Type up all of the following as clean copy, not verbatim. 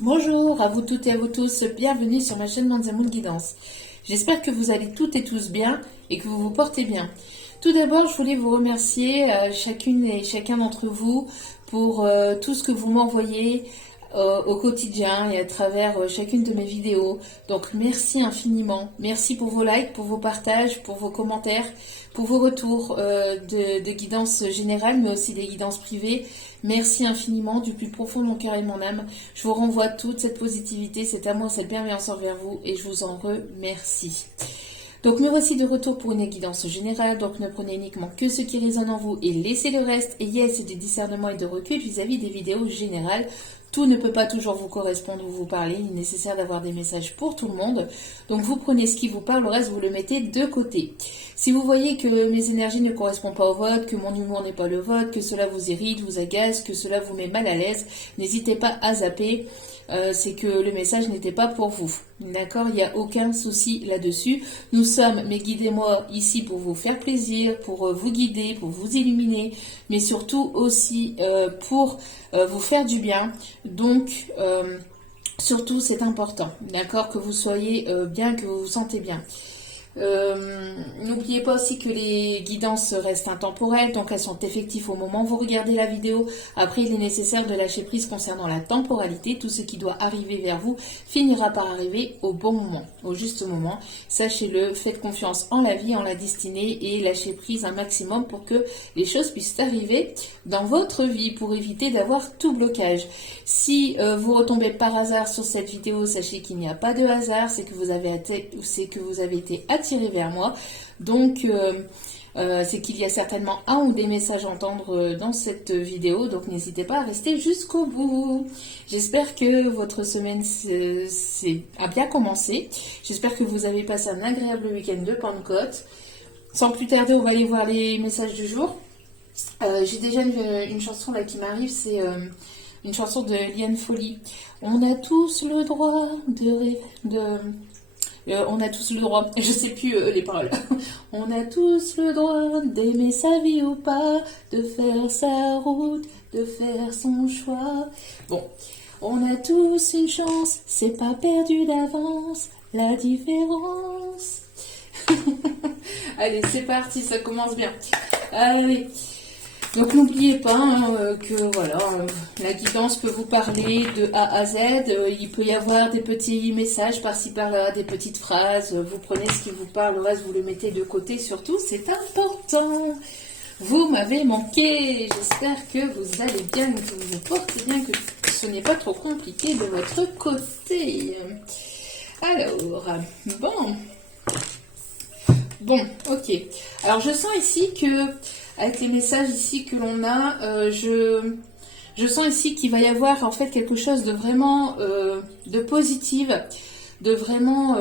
Bonjour à vous toutes et à vous tous, bienvenue sur ma chaîne Manzamoun Guidance. J'espère que vous allez toutes et tous bien et que vous vous portez bien. Tout d'abord, je voulais vous remercier chacune et chacun d'entre vous pour tout ce que vous m'envoyez au quotidien et à travers chacune de mes vidéos. Donc merci infiniment. Merci pour vos likes, pour vos partages, pour vos commentaires, pour vos retours de guidance générale, mais aussi des guidances privées. Merci infiniment du plus profond de mon cœur et de mon âme. Je vous renvoie toute cette positivité, cet amour, cette bienveillance envers vous et je vous en remercie. Donc me voici de retour pour une guidance générale, donc ne prenez uniquement que ce qui résonne en vous et laissez le reste. Ayez assez de discernement et de recul vis-à-vis des vidéos générales. Tout ne peut pas toujours vous correspondre ou vous parler, il est nécessaire d'avoir des messages pour tout le monde. Donc vous prenez ce qui vous parle, le reste vous le mettez de côté. Si vous voyez que mes énergies ne correspondent pas au vôtre, que mon humour n'est pas le vôtre, que cela vous irrite, vous agace, que cela vous met mal à l'aise, n'hésitez pas à zapper. C'est que le message n'était pas pour vous. D'accord, il n'y a aucun souci là-dessus. Nous sommes, mes guides et moi, ici pour vous faire plaisir, pour vous guider, pour vous illuminer, mais surtout aussi pour vous faire du bien. Donc, surtout, c'est important, d'accord, que vous soyez bien, que vous vous sentez bien. N'oubliez pas aussi que les guidances restent intemporelles, donc elles sont effectives au moment où vous regardez la vidéo. Après, il est nécessaire de lâcher prise concernant la temporalité. Tout ce qui doit arriver vers vous finira par arriver au bon moment, au juste moment. Sachez-le, faites confiance en la vie, en la destinée et lâchez prise un maximum pour que les choses puissent arriver dans votre vie pour éviter d'avoir tout blocage. Si vous retombez par hasard sur cette vidéo, sachez qu'il n'y a pas de hasard, c'est que vous avez été attiré vers moi. Donc, c'est qu'il y a certainement un ou des messages à entendre dans cette vidéo. Donc, n'hésitez pas à rester jusqu'au bout. J'espère que votre semaine a bien commencé. J'espère que vous avez passé un agréable week-end de Pentecôte. Sans plus tarder, on va aller voir les messages du jour. J'ai déjà une chanson là qui m'arrive, c'est une chanson de Liane Folly. On a tous le droit on a tous le droit, je sais plus les paroles. On a tous le droit d'aimer sa vie ou pas, de faire sa route, de faire son choix. Bon, on a tous une chance, c'est pas perdu d'avance, la différence. Allez, c'est parti, ça commence bien. Allez. Donc n'oubliez pas que voilà, la guidance peut vous parler de A à Z. Il peut y avoir des petits messages par-ci par-là, des petites phrases. Vous prenez ce qui vous parle, le reste vous le mettez de côté. Surtout, c'est important. Vous m'avez manqué. J'espère que vous allez bien, que vous vous portez bien, que ce n'est pas trop compliqué de votre côté. Alors, bon, ok. Alors je sens ici que avec les messages ici que l'on a, je sens ici qu'il va y avoir en fait quelque chose de vraiment de positif, de vraiment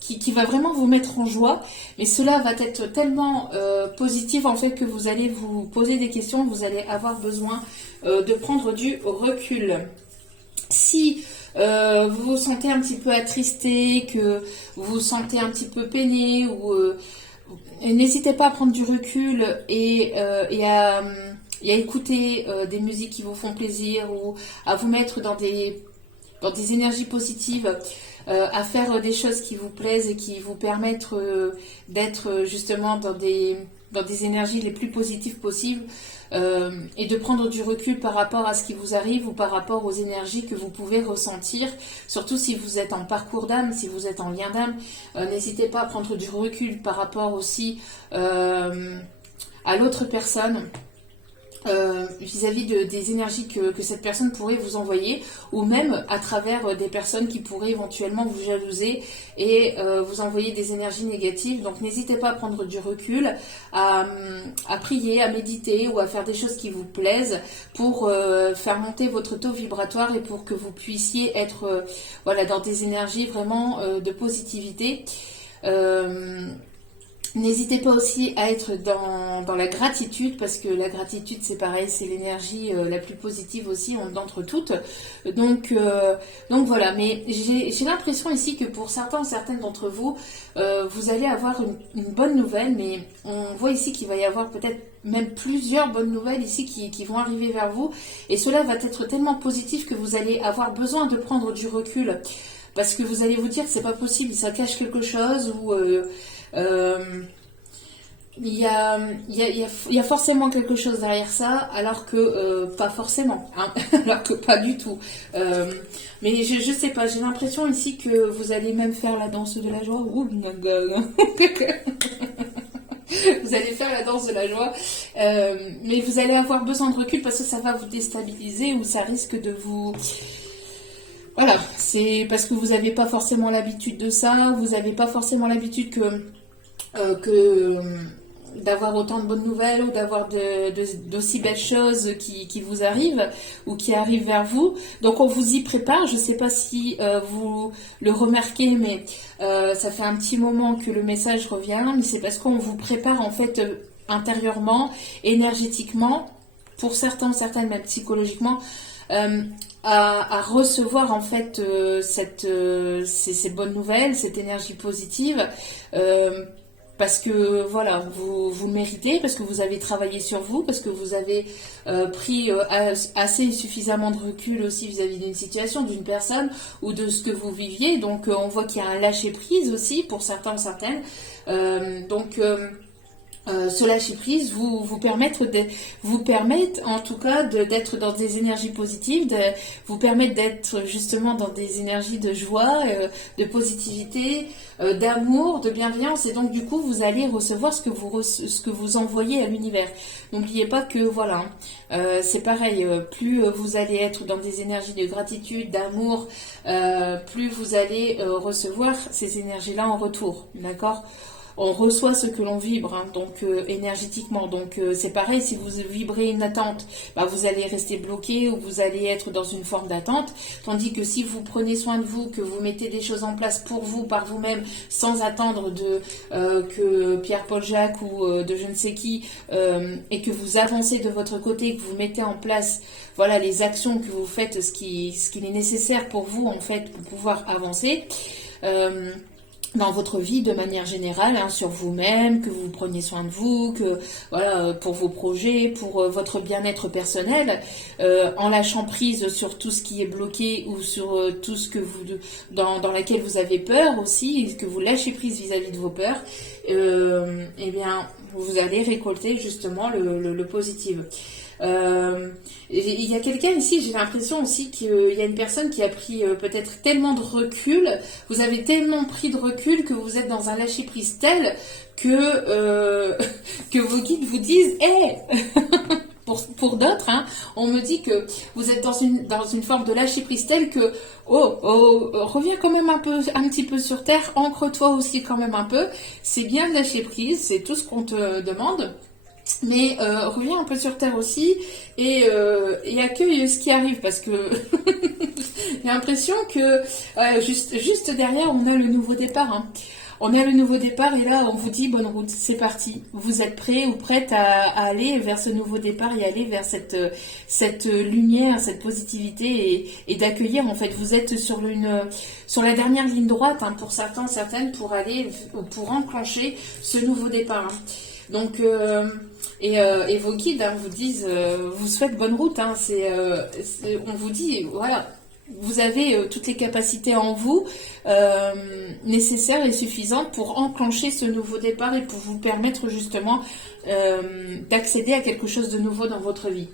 qui va vraiment vous mettre en joie. Mais cela va être tellement positif en fait que vous allez vous poser des questions, vous allez avoir besoin de prendre du recul. Si vous vous sentez un petit peu attristé, que vous vous sentez un petit peu peiné ou n'hésitez pas à prendre du recul et à écouter des musiques qui vous font plaisir ou à vous mettre dans des énergies positives, à faire des choses qui vous plaisent et qui vous permettent d'être justement dans des énergies les plus positives possibles et de prendre du recul par rapport à ce qui vous arrive ou par rapport aux énergies que vous pouvez ressentir, surtout si vous êtes en parcours d'âme, si vous êtes en lien d'âme. N'hésitez pas à prendre du recul par rapport aussi à l'autre personne, vis-à-vis des énergies que cette personne pourrait vous envoyer, ou même à travers des personnes qui pourraient éventuellement vous jalouser et vous envoyer des énergies négatives. Donc n'hésitez pas à prendre du recul, à prier, à méditer ou à faire des choses qui vous plaisent pour faire monter votre taux vibratoire et pour que vous puissiez être voilà, dans des énergies vraiment de positivité. N'hésitez pas aussi à être dans la gratitude, parce que la gratitude c'est pareil, c'est l'énergie la plus positive aussi d'entre toutes. Donc voilà, mais j'ai l'impression ici que pour certaines d'entre vous, vous allez avoir une bonne nouvelle, mais on voit ici qu'il va y avoir peut-être même plusieurs bonnes nouvelles ici qui vont arriver vers vous. Et cela va être tellement positif que vous allez avoir besoin de prendre du recul. Parce que vous allez vous dire que c'est pas possible, ça cache quelque chose ou il y a forcément quelque chose derrière ça, alors que pas forcément, hein, alors que pas du tout. Mais je sais pas, j'ai l'impression ici que vous allez même faire la danse de la joie. Ouh, vous allez faire la danse de la joie, mais vous allez avoir besoin de recul parce que ça va vous déstabiliser ou ça risque de vous... Voilà, c'est parce que vous n'avez pas forcément l'habitude de ça, vous n'avez pas forcément l'habitude que d'avoir autant de bonnes nouvelles ou d'avoir d'aussi belles choses qui vous arrivent ou qui arrivent vers vous. Donc on vous y prépare, je ne sais pas si vous le remarquez, mais ça fait un petit moment que le message revient, mais c'est parce qu'on vous prépare en fait intérieurement, énergétiquement, pour certains, certaines même psychologiquement, à recevoir en fait ces bonnes nouvelles, cette énergie positive, parce que voilà, vous méritez, parce que vous avez travaillé sur vous, parce que vous avez pris assez suffisamment de recul aussi vis-à-vis d'une situation, d'une personne ou de ce que vous viviez. Donc on voit qu'il y a un lâcher prise aussi pour certains ou certaines. Ce lâcher prise vous permettre en tout cas d'être dans des énergies positives, vous permettre d'être justement dans des énergies de joie, de positivité, d'amour, de bienveillance, et donc du coup vous allez recevoir ce que vous envoyez à l'univers. N'oubliez pas que voilà, c'est pareil, plus vous allez être dans des énergies de gratitude, d'amour, plus vous allez recevoir ces énergies-là en retour, d'accord ? On reçoit ce que l'on vibre, hein, donc énergétiquement. Donc c'est pareil, si vous vibrez une attente, bah, vous allez rester bloqué ou vous allez être dans une forme d'attente. Tandis que si vous prenez soin de vous, que vous mettez des choses en place pour vous, par vous-même, sans attendre que Pierre-Paul Jacques ou de je ne sais qui, et que vous avancez de votre côté, que vous mettez en place voilà, les actions, que vous faites ce qu'il est nécessaire pour vous, en fait, pour pouvoir avancer. Dans votre vie de manière générale, hein, sur vous-même, que vous preniez soin de vous, que voilà, pour vos projets, pour votre bien-être personnel, en lâchant prise sur tout ce qui est bloqué ou sur tout ce que vous dans laquelle vous avez peur aussi, que vous lâchez prise vis-à-vis de vos peurs, eh bien vous allez récolter justement le positif. Il y a quelqu'un ici, j'ai l'impression aussi qu'il y a une personne qui a pris peut-être tellement de recul, vous avez tellement pris de recul que vous êtes dans un lâcher-prise tel que vos guides vous disent « Hey !» Pour d'autres, hein, on me dit que vous êtes dans une forme de lâcher-prise telle que reviens quand même un petit peu sur terre, ancre-toi aussi quand même un peu, c'est bien de lâcher prise, c'est tout ce qu'on te demande. Mais reviens un peu sur terre aussi et accueille ce qui arrive parce que j'ai l'impression que juste derrière on a le nouveau départ. Hein. On a le nouveau départ et là on vous dit bonne route, c'est parti. Vous êtes prêts ou prêtes à aller vers ce nouveau départ et aller vers cette lumière, cette positivité et d'accueillir en fait. Vous êtes sur la dernière ligne droite hein, pour certains, certaines pour enclencher ce nouveau départ. Hein. Donc et vos guides hein, vous disent vous souhaitent bonne route. Hein, on vous dit voilà. Vous avez toutes les capacités en vous nécessaires et suffisantes pour enclencher ce nouveau départ et pour vous permettre justement d'accéder à quelque chose de nouveau dans votre vie.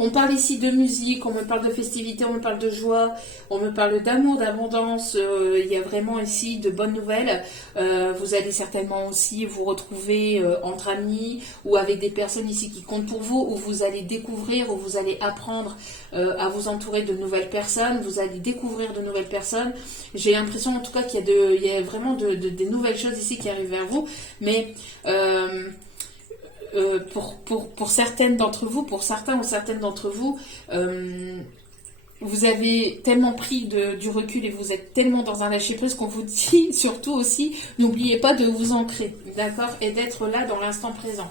On parle ici de musique, on me parle de festivité, on me parle de joie, on me parle d'amour, d'abondance. Il y a vraiment ici de bonnes nouvelles. Vous allez certainement aussi vous retrouver entre amis ou avec des personnes ici qui comptent pour vous, où vous allez découvrir, où vous allez apprendre à vous entourer de nouvelles personnes. Vous allez découvrir de nouvelles personnes. J'ai l'impression en tout cas qu'il y a vraiment des nouvelles choses ici qui arrivent vers vous. Mais... pour certaines d'entre vous, pour certains ou certaines d'entre vous, vous avez tellement pris du recul et vous êtes tellement dans un lâcher-prise qu'on vous dit surtout aussi, n'oubliez pas de vous ancrer, d'accord, et d'être là dans l'instant présent.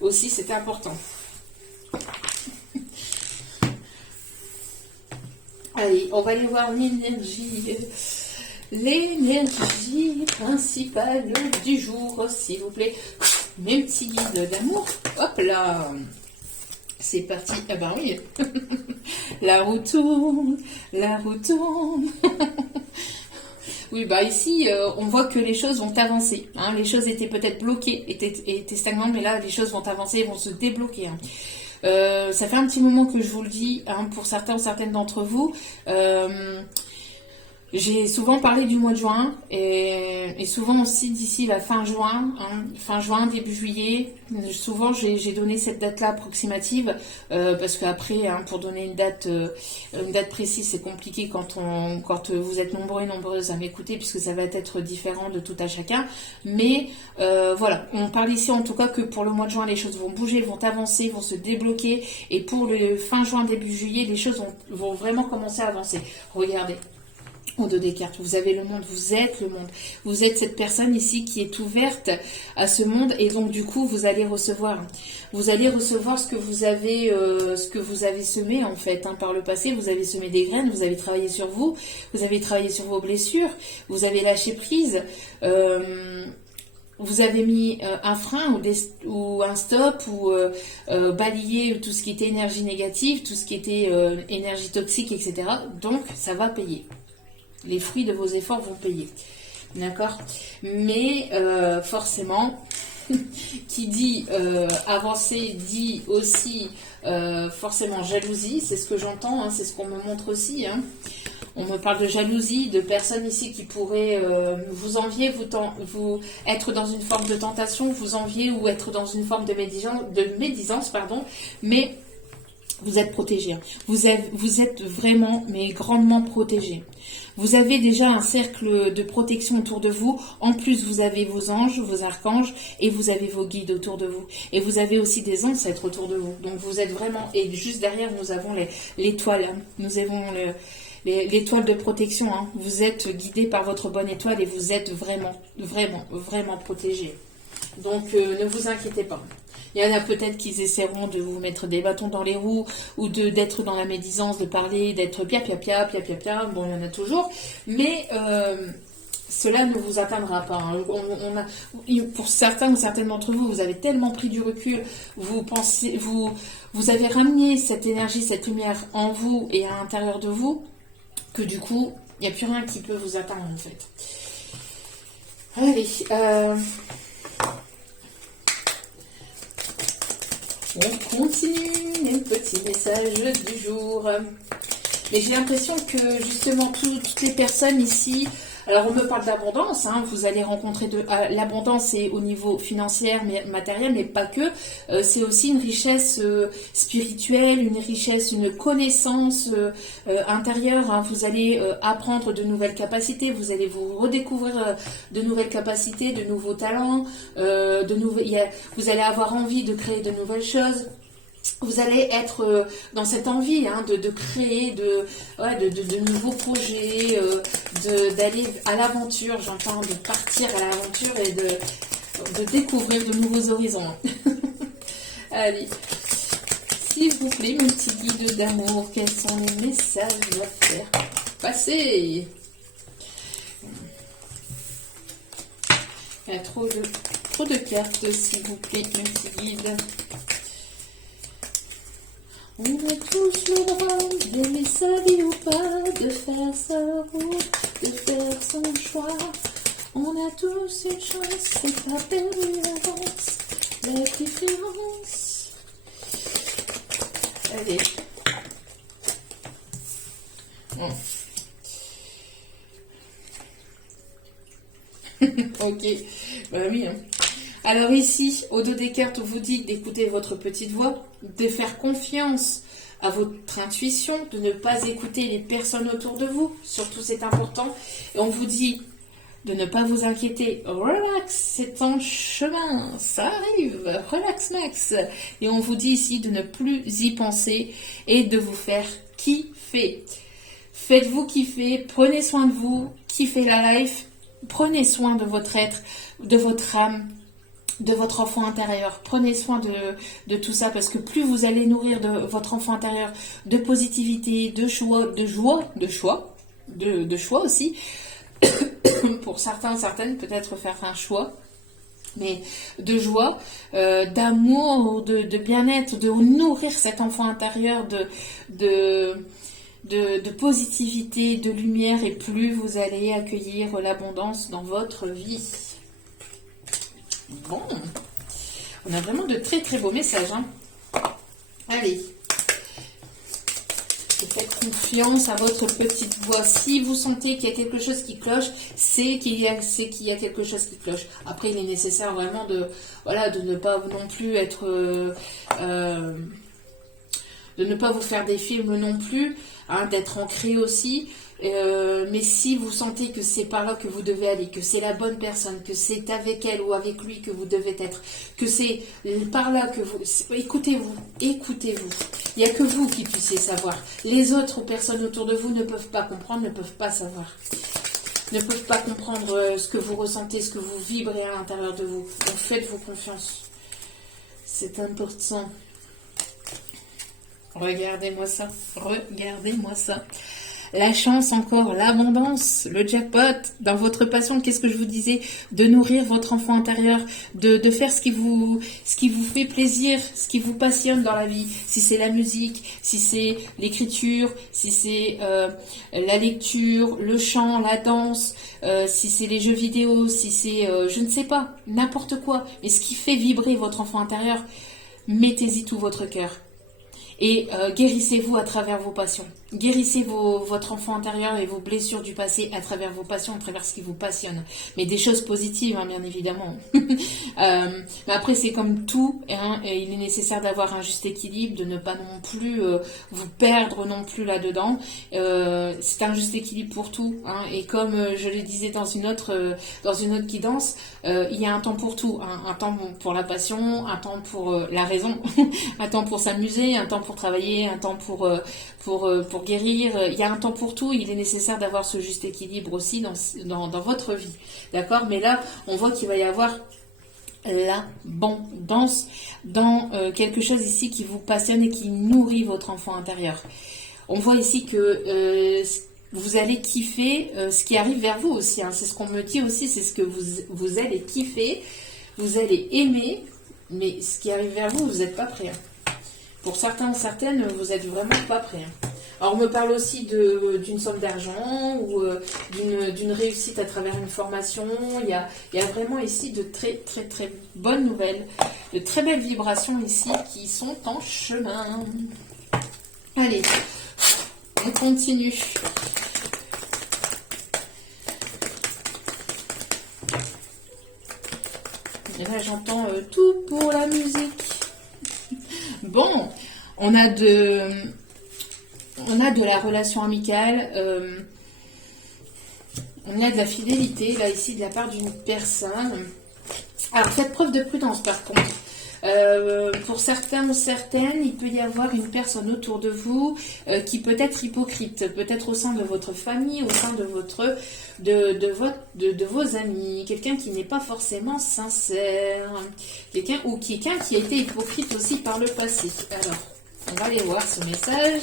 Aussi, c'est important. Allez, on va aller voir l'énergie principale du jour, s'il vous plaît. mes petits guides d'amour. Hop là, c'est parti. Ah bah oui, la roue tourne, la roue tourne. Oui, bah ici, on voit que les choses vont avancer. Hein. Les choses étaient peut-être bloquées, étaient stagnantes, mais là, les choses vont avancer, vont se débloquer. Hein. Ça fait un petit moment que je vous le dis, hein, pour certains ou certaines d'entre vous. J'ai souvent parlé du mois de juin et souvent aussi d'ici la fin juin, hein, fin juin, début juillet. Souvent j'ai donné cette date-là approximative parce qu'après, hein, pour donner une date précise, c'est compliqué quand vous êtes nombreux et nombreuses à m'écouter puisque ça va être différent de tout à chacun. Mais voilà, on parle ici en tout cas que pour le mois de juin, les choses vont bouger, vont avancer, vont se débloquer et pour le fin juin, début juillet, les choses vont vraiment commencer à avancer. Regardez. Au dos des cartes, vous avez le monde, vous êtes le monde, vous êtes cette personne ici qui est ouverte à ce monde et donc du coup vous allez recevoir ce que vous avez semé en fait hein, par le passé. Vous avez semé des graines, vous avez travaillé sur vous, vous avez travaillé sur vos blessures, vous avez lâché prise. Vous avez mis un frein ou un stop ou balayé tout ce qui était énergie négative, tout ce qui était énergie toxique, etc. Donc ça va payer. Les fruits de vos efforts vont payer. D'accord? Mais forcément, qui dit avancer dit aussi forcément jalousie. C'est ce que j'entends, hein, c'est ce qu'on me montre aussi. Hein. On me parle de jalousie, de personnes ici qui pourraient vous envier, vous être dans une forme de tentation, vous envier ou être dans une forme de médisance, pardon. Mais vous êtes protégé. Vous êtes vraiment, mais grandement protégé. Vous avez déjà un cercle de protection autour de vous. En plus, vous avez vos anges, vos archanges et vous avez vos guides autour de vous. Et vous avez aussi des ancêtres autour de vous. Donc, vous êtes vraiment... Et juste derrière, nous avons l'étoile. Hein. Nous avons l'étoile de protection. Hein. Vous êtes guidé par votre bonne étoile et vous êtes vraiment, vraiment, vraiment protégé. Donc, ne vous inquiétez pas. Il y en a peut-être qui essaieront de vous mettre des bâtons dans les roues ou d'être dans la médisance, de parler, d'être pia. Bon, il y en a toujours. Mais cela ne vous atteindra pas. Hein. Pour certains ou certaines d'entre vous, vous avez tellement pris du recul, vous avez ramené cette énergie, cette lumière en vous et à l'intérieur de vous, que du coup, il n'y a plus rien qui peut vous atteindre en fait. Allez, on continue les petits messages du jour. Mais j'ai l'impression que justement toutes les personnes ici, alors on me parle d'abondance, hein, vous allez rencontrer l'abondance c'est au niveau financier, matériel, mais pas que. C'est aussi une richesse spirituelle, une richesse, une connaissance intérieure. Hein. Vous allez apprendre de nouvelles capacités, vous allez vous redécouvrir de nouvelles capacités, de nouveaux talents, vous allez avoir envie de créer de nouvelles choses. Vous allez être dans cette envie hein, de créer de nouveaux projets, d'aller à l'aventure, j'entends, de partir à l'aventure et de découvrir de nouveaux horizons. Allez, s'il vous plaît, mes petits guides d'amour, quels sont les messages à faire passer? Il y a trop de cartes, s'il vous plaît, mes petits guides. On a tous le droit d'aimer sa vie ou pas, de faire sa route, de faire son choix. On a tous une chance, c'est pas perdu d'avance, la différence. Allez. Ok, bah oui. Hein. Alors ici, au dos des cartes, on vous dit d'écouter votre petite voix, de faire confiance à votre intuition, de ne pas écouter les personnes autour de vous, surtout c'est important. Et on vous dit de ne pas vous inquiéter, relax, c'est en chemin, ça arrive, relax max. Et on vous dit ici de ne plus y penser et de vous faire kiffer. Faites-vous kiffer, prenez soin de vous, kiffez la life, prenez soin de votre être, de votre âme, de votre enfant intérieur. Prenez soin de tout ça parce que plus vous allez nourrir de votre enfant intérieur de positivité, de choix aussi. Pour certains, certaines, peut-être faire un choix mais de joie, d'amour, de bien-être, de nourrir cet enfant intérieur de positivité, de lumière, et plus vous allez accueillir l'abondance dans votre vie. Bon, on a vraiment de très très beaux messages, hein. Allez, faites confiance à votre petite voix. Si vous sentez qu'il y a quelque chose qui cloche, c'est qu'il y a quelque chose qui cloche. Après, il est nécessaire vraiment de ne pas non plus être... de ne pas vous faire des films non plus, hein, d'être ancré aussi. Mais si vous sentez que c'est par là que vous devez aller, que c'est la bonne personne, que c'est avec elle ou avec lui que vous devez être, que c'est par là que vous... Écoutez-vous, écoutez-vous. Il n'y a que vous qui puissiez savoir. Les autres personnes autour de vous ne peuvent pas comprendre, ne peuvent pas savoir. Ne peuvent pas comprendre ce que vous ressentez, ce que vous vibrez à l'intérieur de vous. Donc faites-vous confiance. C'est important. Regardez-moi ça. Regardez-moi ça. La chance encore, l'abondance, le jackpot, dans votre passion, qu'est-ce que je vous disais? De nourrir votre enfant intérieur, de faire ce qui vous fait plaisir, ce qui vous passionne dans la vie. Si c'est la musique, si c'est l'écriture, si c'est la lecture, le chant, la danse, si c'est les jeux vidéo, si c'est, je ne sais pas, n'importe quoi. Mais ce qui fait vibrer votre enfant intérieur, mettez-y tout votre cœur. Et guérissez-vous à travers vos passions. Guérissez votre enfant intérieur et vos blessures du passé à travers vos passions, à travers ce qui vous passionne. Mais des choses positives, hein, bien évidemment. Mais après, c'est comme tout, hein, et il est nécessaire d'avoir un juste équilibre, de ne pas non plus vous perdre non plus là-dedans. C'est un juste équilibre pour tout. Hein, et comme je le disais dans une autre guidance, il y a un temps pour tout. Hein, un temps pour la passion, un temps pour la raison, un temps pour s'amuser, un temps pour travailler, un temps pour guérir. Il y a un temps pour tout. Il est nécessaire d'avoir ce juste équilibre aussi dans votre vie. D'accord? Mais là, on voit qu'il va y avoir l'abondance dans quelque chose ici qui vous passionne et qui nourrit votre enfant intérieur. On voit ici que vous allez kiffer ce qui arrive vers vous aussi. Hein. C'est ce qu'on me dit aussi, c'est ce que vous allez kiffer, vous allez aimer, mais ce qui arrive vers vous, vous n'êtes pas prêt. Hein. Pour certains ou certaines, vous n'êtes vraiment pas prêts. Alors, on me parle aussi d'une somme d'argent ou d'une réussite à travers une formation. Il y a vraiment ici de très, très, très bonnes nouvelles, de très belles vibrations ici qui sont en chemin. Allez, on continue. Et là, j'entends tout pour la musique. Bon, on a de la relation amicale, on a de la fidélité, là, ici, de la part d'une personne. Alors, faites preuve de prudence, par contre. Pour certains ou certaines, il peut y avoir une personne autour de vous qui peut être hypocrite, peut-être au sein de votre famille, au sein de vos amis, quelqu'un qui n'est pas forcément sincère, quelqu'un qui a été hypocrite aussi par le passé. Alors, on va aller voir ce message.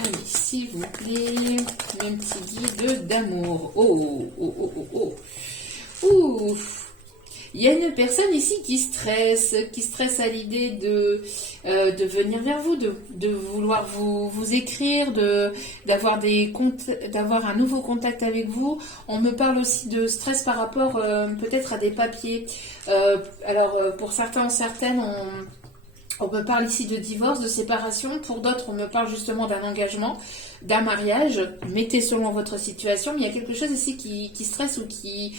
Allez, s'il vous plaît, un petit guide d'amour. Oh. Ouf. Il y a une personne ici qui stresse à l'idée de venir vers vous, de vouloir vous écrire, d'avoir un nouveau contact avec vous. On me parle aussi de stress par rapport peut-être à des papiers. Pour certains ou certaines, on me parle ici de divorce, de séparation. Pour d'autres, on me parle justement d'un engagement, d'un mariage. Mettez selon votre situation. Mais il y a quelque chose ici qui stresse ou qui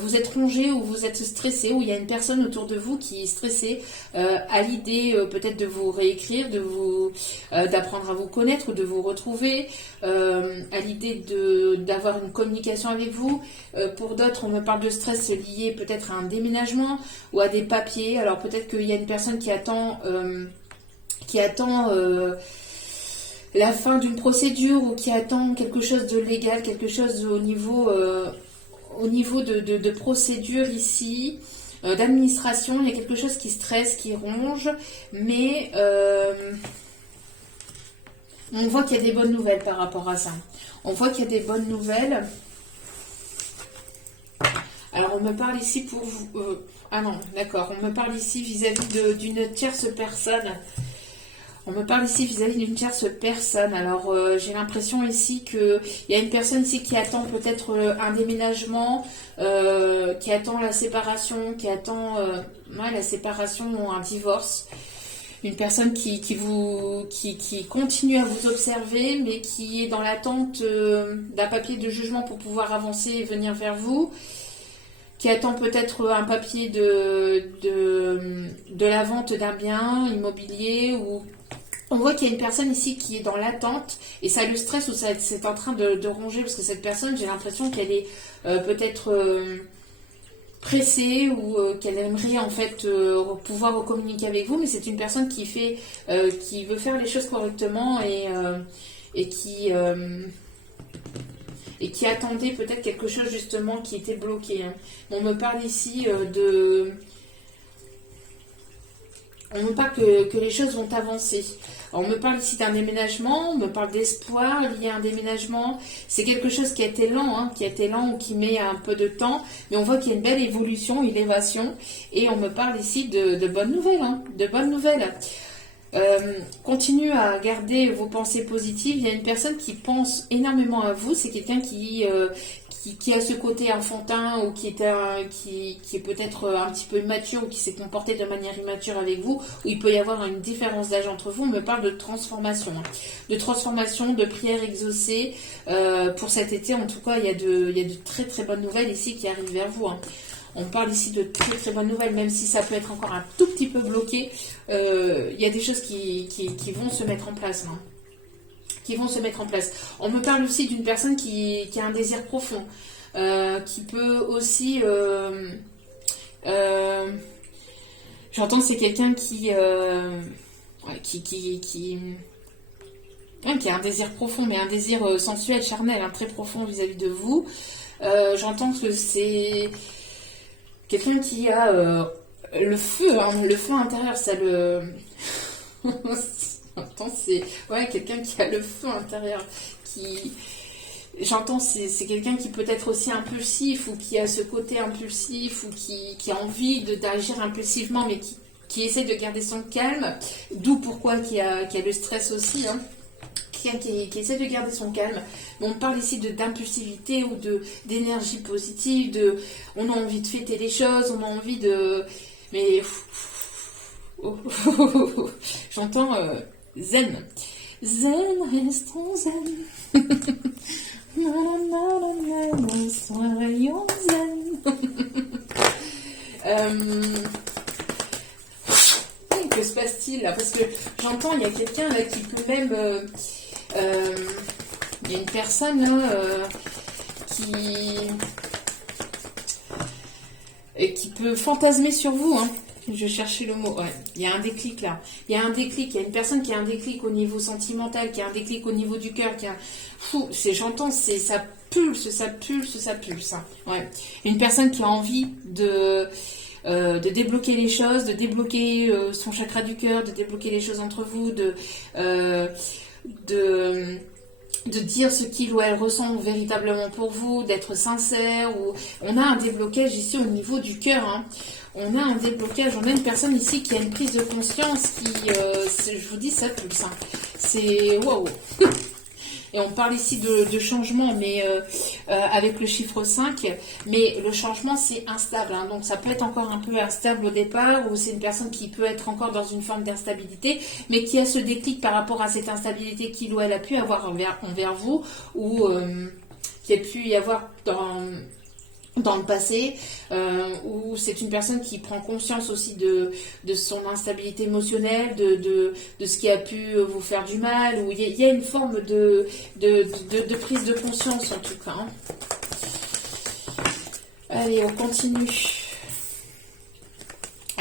vous êtes rongé ou vous êtes stressé, ou il y a une personne autour de vous qui est stressée à l'idée peut-être de vous réécrire, d'apprendre à vous connaître ou de vous retrouver, à l'idée d'avoir une communication avec vous. Pour d'autres, on me parle de stress lié peut-être à un déménagement ou à des papiers. Alors peut-être qu'il y a une personne qui attend la fin d'une procédure ou qui attend quelque chose de légal, quelque chose au niveau de procédure ici, d'administration. Il y a quelque chose qui stresse, qui ronge, mais on voit qu'il y a des bonnes nouvelles par rapport à ça. On voit qu'il y a des bonnes nouvelles. Alors, on me parle ici pour vous... ah non, d'accord. On me parle ici vis-à-vis d'une tierce personne. On me parle ici vis-à-vis d'une tierce personne. Alors, j'ai l'impression ici qu'il y a une personne ici qui attend peut-être un déménagement, qui attend la séparation, qui attend la séparation ou un divorce. Une personne qui continue à vous observer, mais qui est dans l'attente d'un papier de jugement pour pouvoir avancer et venir vers vous. Qui attend peut-être un papier de la vente d'un bien immobilier ou... On voit qu'il y a une personne ici qui est dans l'attente et ça le stresse ou c'est en train de ronger parce que cette personne, j'ai l'impression qu'elle est peut-être pressée ou qu'elle aimerait en fait pouvoir communiquer avec vous, mais c'est une personne qui veut faire les choses correctement et qui attendait peut-être quelque chose justement qui était bloqué. Hein. On me parle ici on me parle que les choses vont avancer. On me parle ici d'un déménagement, on me parle d'espoir lié à un déménagement. C'est quelque chose qui a été lent, ou qui met un peu de temps, mais on voit qu'il y a une belle évolution, une élévation. Et on me parle ici de bonnes nouvelles, de bonnes nouvelles. Continuez à garder vos pensées positives. Il y a une personne qui pense énormément à vous. C'est quelqu'un qui a ce côté enfantin ou qui est peut-être un petit peu immature ou qui s'est comporté de manière immature avec vous, où il peut y avoir une différence d'âge entre vous. On me parle de transformation, de prières exaucées. Pour cet été, en tout cas, il y a de très très bonnes nouvelles ici qui arrivent vers vous. On parle ici de très très bonnes nouvelles, même si ça peut être encore un tout petit peu bloqué. Il y a des choses qui vont se mettre en place. Qui vont se mettre en place. On me parle aussi d'une personne qui a un désir profond, qui peut aussi... j'entends que c'est quelqu'un qui a un désir profond, mais un désir sensuel, charnel, très profond vis-à-vis de vous. J'entends que c'est quelqu'un qui a le feu intérieur, ça le... J'entends, c'est quelqu'un qui a le feu intérieur, j'entends, c'est quelqu'un qui peut être aussi impulsif ou qui a ce côté impulsif ou qui a envie d'agir impulsivement, mais qui essaie de garder son calme, d'où pourquoi qui a le stress aussi, quelqu'un qui essaie de garder son calme. Mais on parle ici d'impulsivité ou d'énergie positive, on a envie de fêter les choses, on a envie de... Mais... J'entends... zen. Zen, restons zen. Soyons zen. Que se passe-t-il là? Parce que j'entends, il y a quelqu'un là qui peut même... il y a une personne là qui peut fantasmer sur vous, Je cherchais le mot. Ouais. Il y a un déclic là. Il y a une personne qui a un déclic au niveau sentimental, qui a un déclic au niveau du cœur, j'entends, ça pulse. Ouais. Une personne qui a envie de débloquer les choses, de débloquer son chakra du cœur, de débloquer les choses entre vous, de dire ce qu'il ou elle ressent véritablement pour vous, d'être sincère. On a un déblocage ici au niveau du cœur. On a un déblocage, on a une personne ici qui a une prise de conscience je vous dis, ça pulse. C'est waouh. Et on parle ici de changement, mais avec le chiffre 5. Mais le changement, c'est instable. Donc, ça peut être encore un peu instable au départ, ou c'est une personne qui peut être encore dans une forme d'instabilité, mais qui a ce déclic par rapport à cette instabilité qu'il ou elle a pu avoir envers vous, ou qui a pu y avoir dans le passé, où c'est une personne qui prend conscience aussi de son instabilité émotionnelle, de ce qui a pu vous faire du mal, où il y a une forme de prise de conscience en tout cas. Allez, on continue.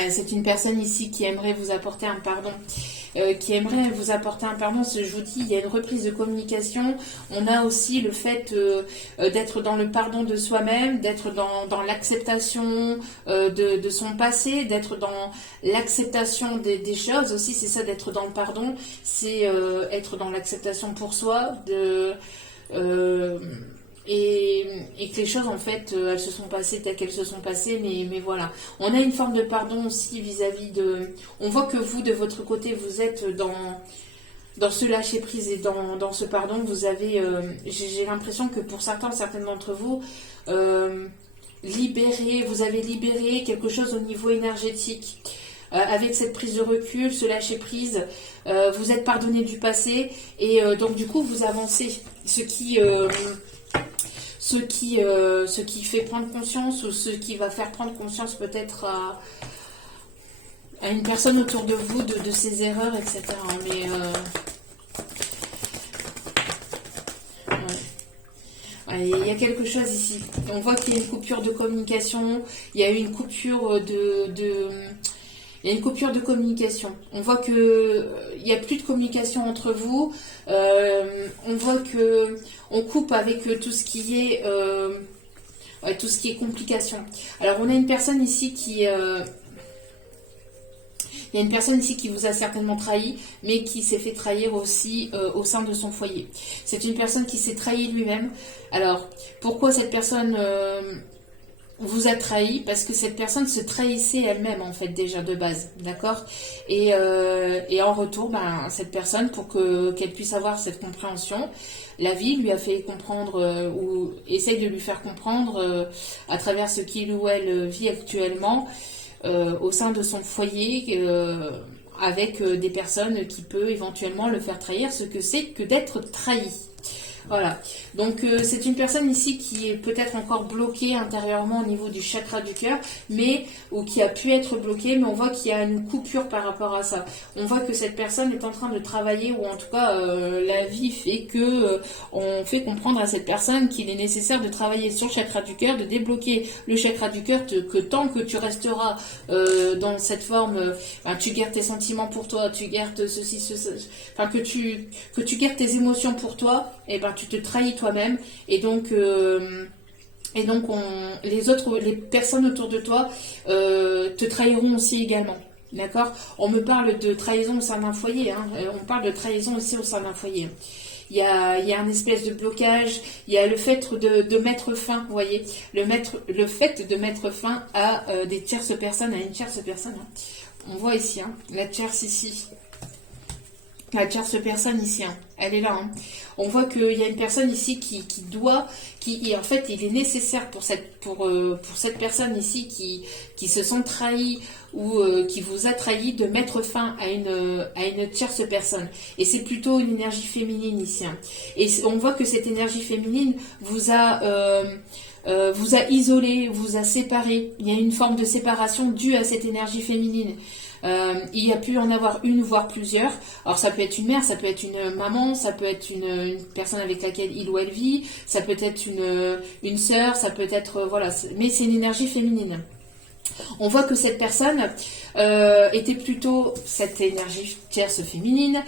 C'est une personne ici qui aimerait vous apporter un pardon. Je vous dis, il y a une reprise de communication. On a aussi le fait d'être dans le pardon de soi-même, d'être dans l'acceptation de son passé, d'être dans l'acceptation des choses aussi. C'est ça, d'être dans le pardon, c'est être dans l'acceptation pour soi, et que les choses, en fait, elles se sont passées telles qu'elles se sont passées, mais voilà. On a une forme de pardon aussi vis-à-vis de... On voit que vous, de votre côté, vous êtes dans ce lâcher-prise et dans ce pardon. Vous avez... j'ai l'impression que pour certaines d'entre vous, vous avez libéré quelque chose au niveau énergétique. Avec cette prise de recul, ce lâcher-prise, vous êtes pardonné du passé, et donc du coup, vous avancez. Ce qui fait prendre conscience, ou ce qui va faire prendre conscience peut-être à une personne autour de vous de ses erreurs, etc. Mais ouais. Il y a quelque chose ici. On voit qu'il y a une coupure de communication, il y a une coupure il y a une coupure de communication. On voit que il n'y a plus de communication entre vous. On voit que on coupe avec tout ce qui est complication. Alors on a une personne ici qui il y a une personne ici qui vous a certainement trahi, mais qui s'est fait trahir aussi au sein de son foyer. C'est une personne qui s'est trahi lui-même. Alors, pourquoi cette personne vous a trahi? Parce que cette personne se trahissait elle-même, en fait, déjà de base, d'accord, et en retour, cette personne, pour qu'elle puisse avoir cette compréhension, la vie lui a fait comprendre, ou essaye de lui faire comprendre, à travers ce qu'il ou elle vit actuellement, au sein de son foyer, avec des personnes qui peuvent éventuellement le faire trahir, ce que c'est que d'être trahi. Voilà, donc c'est une personne ici qui est peut-être encore bloquée intérieurement au niveau du chakra du cœur, ou qui a pu être bloquée, mais on voit qu'il y a une coupure par rapport à ça. On voit que cette personne est en train de travailler, ou en tout cas la vie fait que on fait comprendre à cette personne qu'il est nécessaire de travailler sur le chakra du cœur, de débloquer le chakra du cœur, que tant que tu resteras dans cette forme, tu gardes tes sentiments pour toi, tu gardes ceci, enfin que tu gardes tes émotions pour toi, et tu te trahis toi-même, et donc les personnes autour de toi te trahiront aussi également. D'accord? On me parle de trahison au sein d'un foyer, hein. On parle de trahison aussi au sein d'un foyer. Il y a un espèce de blocage, il y a le fait de mettre fin, vous voyez, le fait de mettre fin à des tierces personnes, à une tierce personne. Hein. On voit ici, hein, la tierce ici. La tierce personne ici, hein, elle est là. Hein. On voit qu'il y a une personne ici qui en fait, il est nécessaire pour cette personne ici qui se sent trahie, ou qui vous a trahi, de mettre fin à une tierce personne. Et c'est plutôt une énergie féminine ici. Hein. Et on voit que cette énergie féminine vous a isolé, vous a séparé. Il y a une forme de séparation due à cette énergie féminine. Il y a pu en avoir une, voire plusieurs. Alors ça peut être une mère, ça peut être une maman, ça peut être une personne avec laquelle il ou elle vit, ça peut être une sœur, ça peut être... voilà, mais c'est une énergie féminine. On voit que cette personne était plutôt, cette énergie tierce féminine,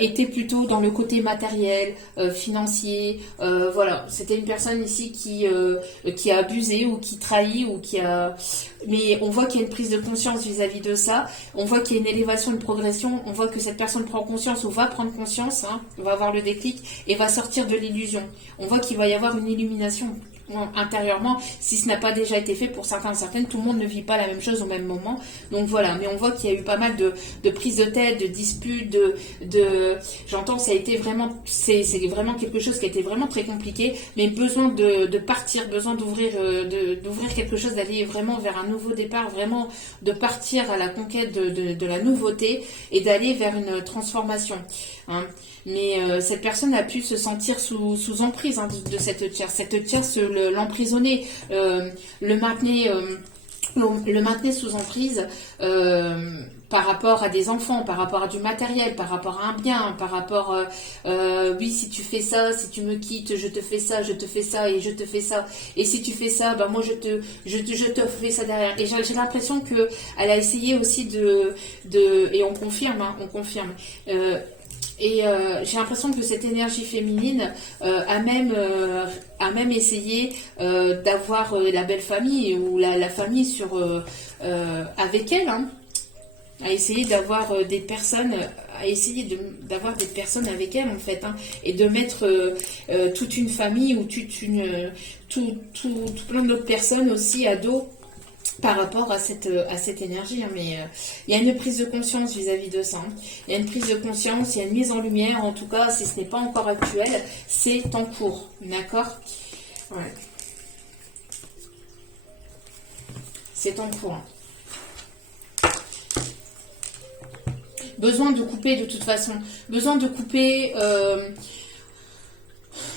était plutôt dans le côté matériel, financier, voilà. C'était une personne ici qui a abusé, ou qui trahit, ou qui a... Mais on voit qu'il y a une prise de conscience vis-à-vis de ça, on voit qu'il y a une élévation, une progression, on voit que cette personne prend conscience, ou va prendre conscience, hein, va avoir le déclic, et va sortir de l'illusion. On voit qu'il va y avoir une illumination intérieurement, si ce n'a pas déjà été fait pour certains, certaines. Tout le monde ne vit pas la même chose au même moment, donc voilà. Mais on voit qu'il y a eu pas mal de prises de tête, de disputes, j'entends, ça a été vraiment, c'est vraiment quelque chose qui a été vraiment très compliqué, mais besoin de partir, besoin d'ouvrir quelque chose, d'aller vraiment vers un nouveau départ, vraiment de partir à la conquête de la nouveauté, et d'aller vers une transformation, hein. Mais cette personne a pu se sentir sous emprise, hein, de cette tierce. Cette tierce l'emprisonnait, le maintenait sous emprise, par rapport à des enfants, par rapport à du matériel, par rapport à un bien, par rapport oui, si tu fais ça, si tu me quittes, je te fais ça, je te fais ça, et je te fais ça, et si tu fais ça, moi je te fais ça derrière. Et j'ai l'impression que elle a essayé aussi et on confirme, hein, j'ai l'impression que cette énergie féminine a même essayé d'avoir la belle famille, ou la famille avec elle, hein. à essayer d'avoir des personnes, à essayer d'avoir des personnes avec elle en fait, hein, et de mettre toute une famille ou tout plein d'autres personnes aussi à dos par rapport à cette énergie, hein, mais il y a une prise de conscience vis-à-vis de ça, hein. Il y a une prise de conscience, il y a une mise en lumière, en tout cas, si ce n'est pas encore actuel, c'est en cours, d'accord? Ouais. C'est en cours. Besoin de couper de toute façon. Besoin de couper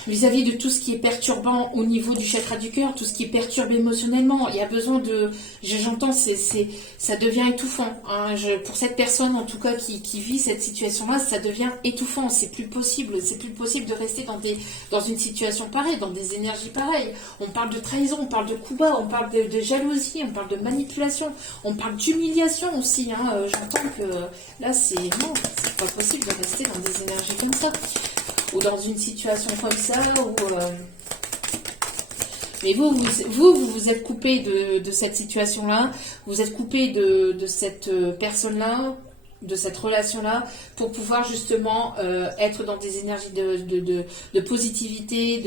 vis-à-vis de tout ce qui est perturbant au niveau du chakra du cœur, tout ce qui est perturbé émotionnellement. Il y a besoin de... J'entends, ça devient étouffant, hein. Pour cette personne, en tout cas, qui vit cette situation-là, ça devient étouffant. C'est plus possible. C'est plus possible de rester dans une situation pareille, dans des énergies pareilles. On parle de trahison, on parle de coups bas, on parle de jalousie, on parle de manipulation, on parle d'humiliation aussi, hein. J'entends que là, non, c'est pas possible de rester dans des énergies comme ça. Ou dans une situation comme ça, mais vous êtes coupé de cette situation-là, vous êtes coupé de cette personne-là, de cette relation-là, pour pouvoir justement être dans des énergies de positivité,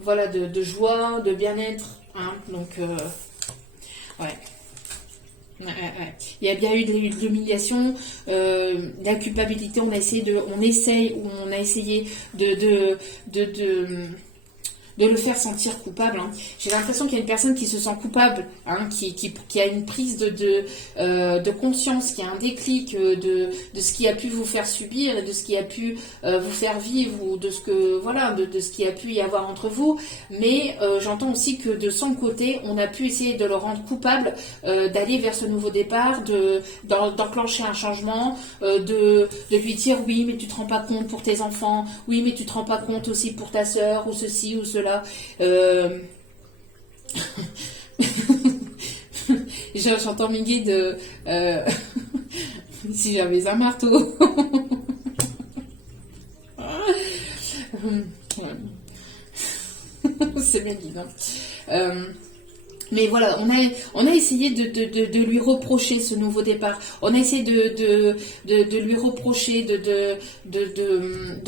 voilà, de joie, de bien-être, hein, donc, ouais. Il y a bien eu de l'humiliation, de la culpabilité. On a essayé de le faire sentir coupable, hein. J'ai l'impression qu'il y a une personne qui se sent coupable, hein, qui a une prise de conscience, qui a un déclic de ce qui a pu vous faire subir, de ce qui a pu vous faire vivre, ou de ce que voilà, de ce qui a pu y avoir entre vous. Mais j'entends aussi que de son côté, on a pu essayer de le rendre coupable, d'aller vers ce nouveau départ, d'enclencher un changement, de lui dire oui, mais tu te rends pas compte pour tes enfants, oui, mais tu te rends pas compte aussi pour ta sœur, ou ceci ou cela. J'entends Miguel de si j'avais un marteau. C'est Miguel, hein. Mais voilà, on a essayé de lui reprocher ce nouveau départ. On a essayé de lui reprocher de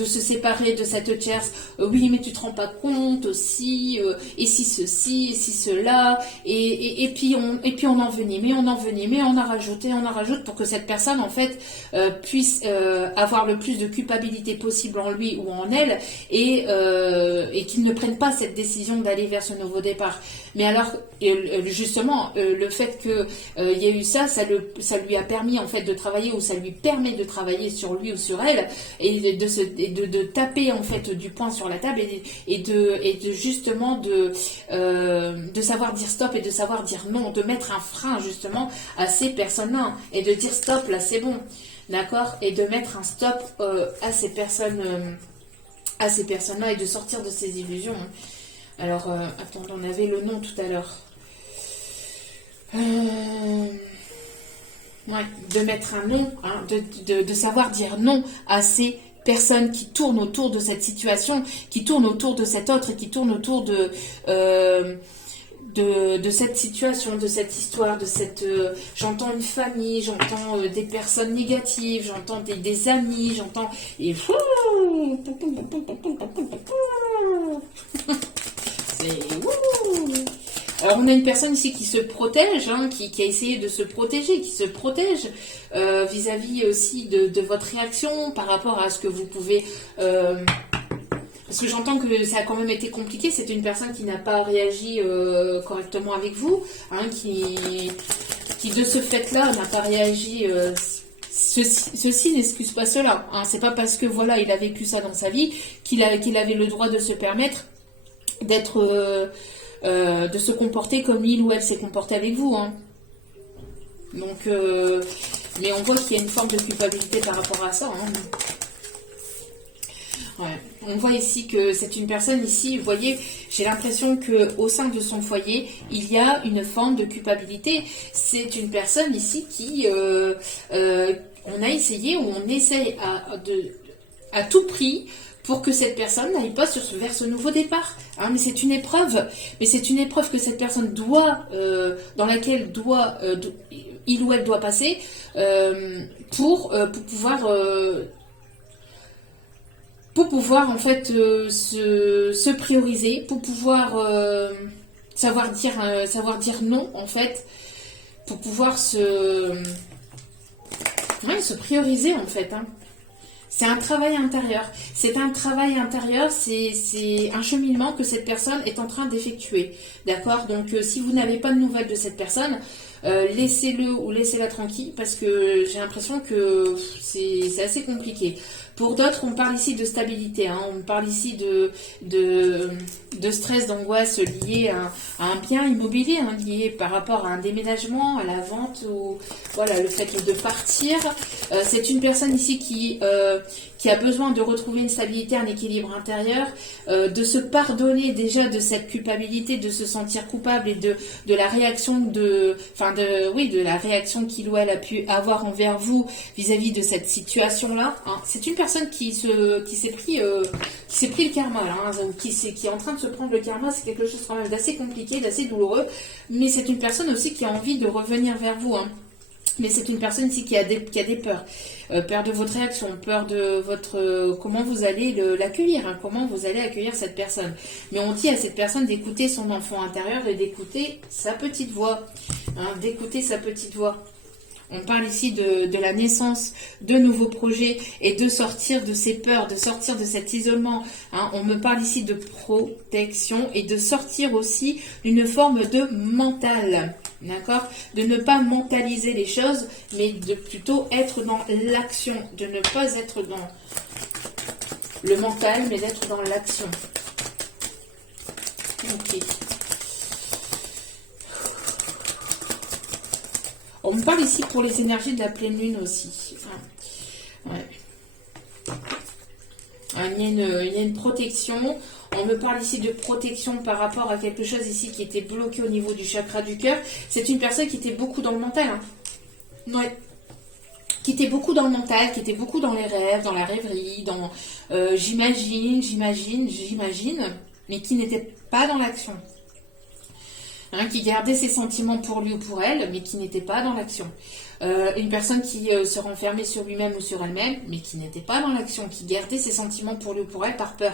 se séparer de cette tierce. Oui, mais tu te rends pas compte aussi. Et si ceci, et si cela. Et puis on en venait, mais on en rajoute pour que cette personne en fait puisse avoir le plus de culpabilité possible en lui ou en elle, et qu'il ne prenne pas cette décision d'aller vers ce nouveau départ. Mais alors justement, le fait que il y a eu ça lui a permis en fait de travailler, ou ça lui permet de travailler sur lui ou sur elle, et de taper en fait du poing sur la table, et de justement de savoir dire stop, et de savoir dire non, de mettre un frein justement à ces personnes-là, et de dire stop, là c'est bon, d'accord, et de mettre un stop à ces personnes-là, et de sortir de ces illusions, hein. Alors, attendez, on avait le nom tout à l'heure. Ouais, de mettre un non, hein, de savoir dire non à ces personnes qui tournent autour de cette situation, qui tournent autour de cet autre, qui tournent autour de cette situation, de cette histoire, de cette... j'entends une famille, j'entends des personnes négatives, j'entends des amis, j'entends... Et... Alors on a une personne ici qui se protège, hein, qui a essayé de se protéger, qui se protège vis-à-vis aussi de votre réaction par rapport à ce que vous pouvez... parce que j'entends que ça a quand même été compliqué. C'est une personne qui n'a pas réagi correctement avec vous, hein, qui de ce fait-là n'a pas réagi... Ceci n'excuse pas cela, hein. C'est pas parce que voilà il a vécu ça dans sa vie qu'il avait le droit de se permettre d'être... de se comporter comme il ou elle s'est comporté avec vous, hein. Donc, mais on voit qu'il y a une forme de culpabilité par rapport à ça, hein. Ouais. On voit ici que c'est une personne ici, vous voyez, j'ai l'impression qu'au sein de son foyer, il y a une forme de culpabilité. C'est une personne ici qui, on a essayé, ou on essaye à tout prix, pour que cette personne n'aille pas vers ce nouveau départ, hein. Mais c'est une épreuve. Mais c'est une épreuve que cette personne doit, dans laquelle il ou elle doit passer pour pouvoir en fait se prioriser, pour pouvoir savoir dire non en fait, pour pouvoir se prioriser en fait. Hein. C'est un travail intérieur. C'est un travail intérieur, c'est un cheminement que cette personne est en train d'effectuer. D'accord? Donc, si vous n'avez pas de nouvelles de cette personne, laissez-le ou laissez-la tranquille parce que j'ai l'impression que c'est assez compliqué. Pour d'autres, on parle ici de stabilité, hein, on parle ici de stress, d'angoisse lié à un bien immobilier, hein, lié par rapport à un déménagement, à la vente ou voilà le fait de partir. C'est une personne ici qui a besoin de retrouver une stabilité, un équilibre intérieur, de se pardonner déjà de cette culpabilité, de se sentir coupable et de la réaction de la réaction qu'il ou elle a pu avoir envers vous vis-à-vis de cette situation-là. Hein. C'est une personne qui s'est pris le karma, là, hein, ou qui est en train de se prendre le karma. C'est quelque chose quand même d'assez compliqué, d'assez douloureux, mais c'est une personne aussi qui a envie de revenir vers vous. Hein. Mais c'est une personne ici qui a des peurs. Peur de votre réaction, peur de comment vous allez l'accueillir, hein, comment vous allez accueillir cette personne. Mais on dit à cette personne d'écouter son enfant intérieur et d'écouter sa petite voix. Hein, d'écouter sa petite voix. On parle ici de la naissance de nouveaux projets et de sortir de ces peurs, de sortir de cet isolement. Hein. On me parle ici de protection et de sortir aussi d'une forme de mental. D'accord? De ne pas mentaliser les choses, mais de plutôt être dans l'action. De ne pas être dans le mental, mais d'être dans l'action. Ok. On me parle ici pour les énergies de la pleine lune aussi. Ouais. Il y a une protection. On me parle ici de protection par rapport à quelque chose ici qui était bloqué au niveau du chakra du cœur. C'est une personne qui était beaucoup dans le mental. Hein. Ouais. Qui était beaucoup dans le mental, qui était beaucoup dans les rêves, dans la rêverie, dans j'imagine, mais qui n'était pas dans l'action. Hein, qui gardait ses sentiments pour lui ou pour elle, mais qui n'était pas dans l'action. Une personne qui se renfermait sur lui-même ou sur elle-même, mais qui n'était pas dans l'action, qui gardait ses sentiments pour lui ou pour elle par peur.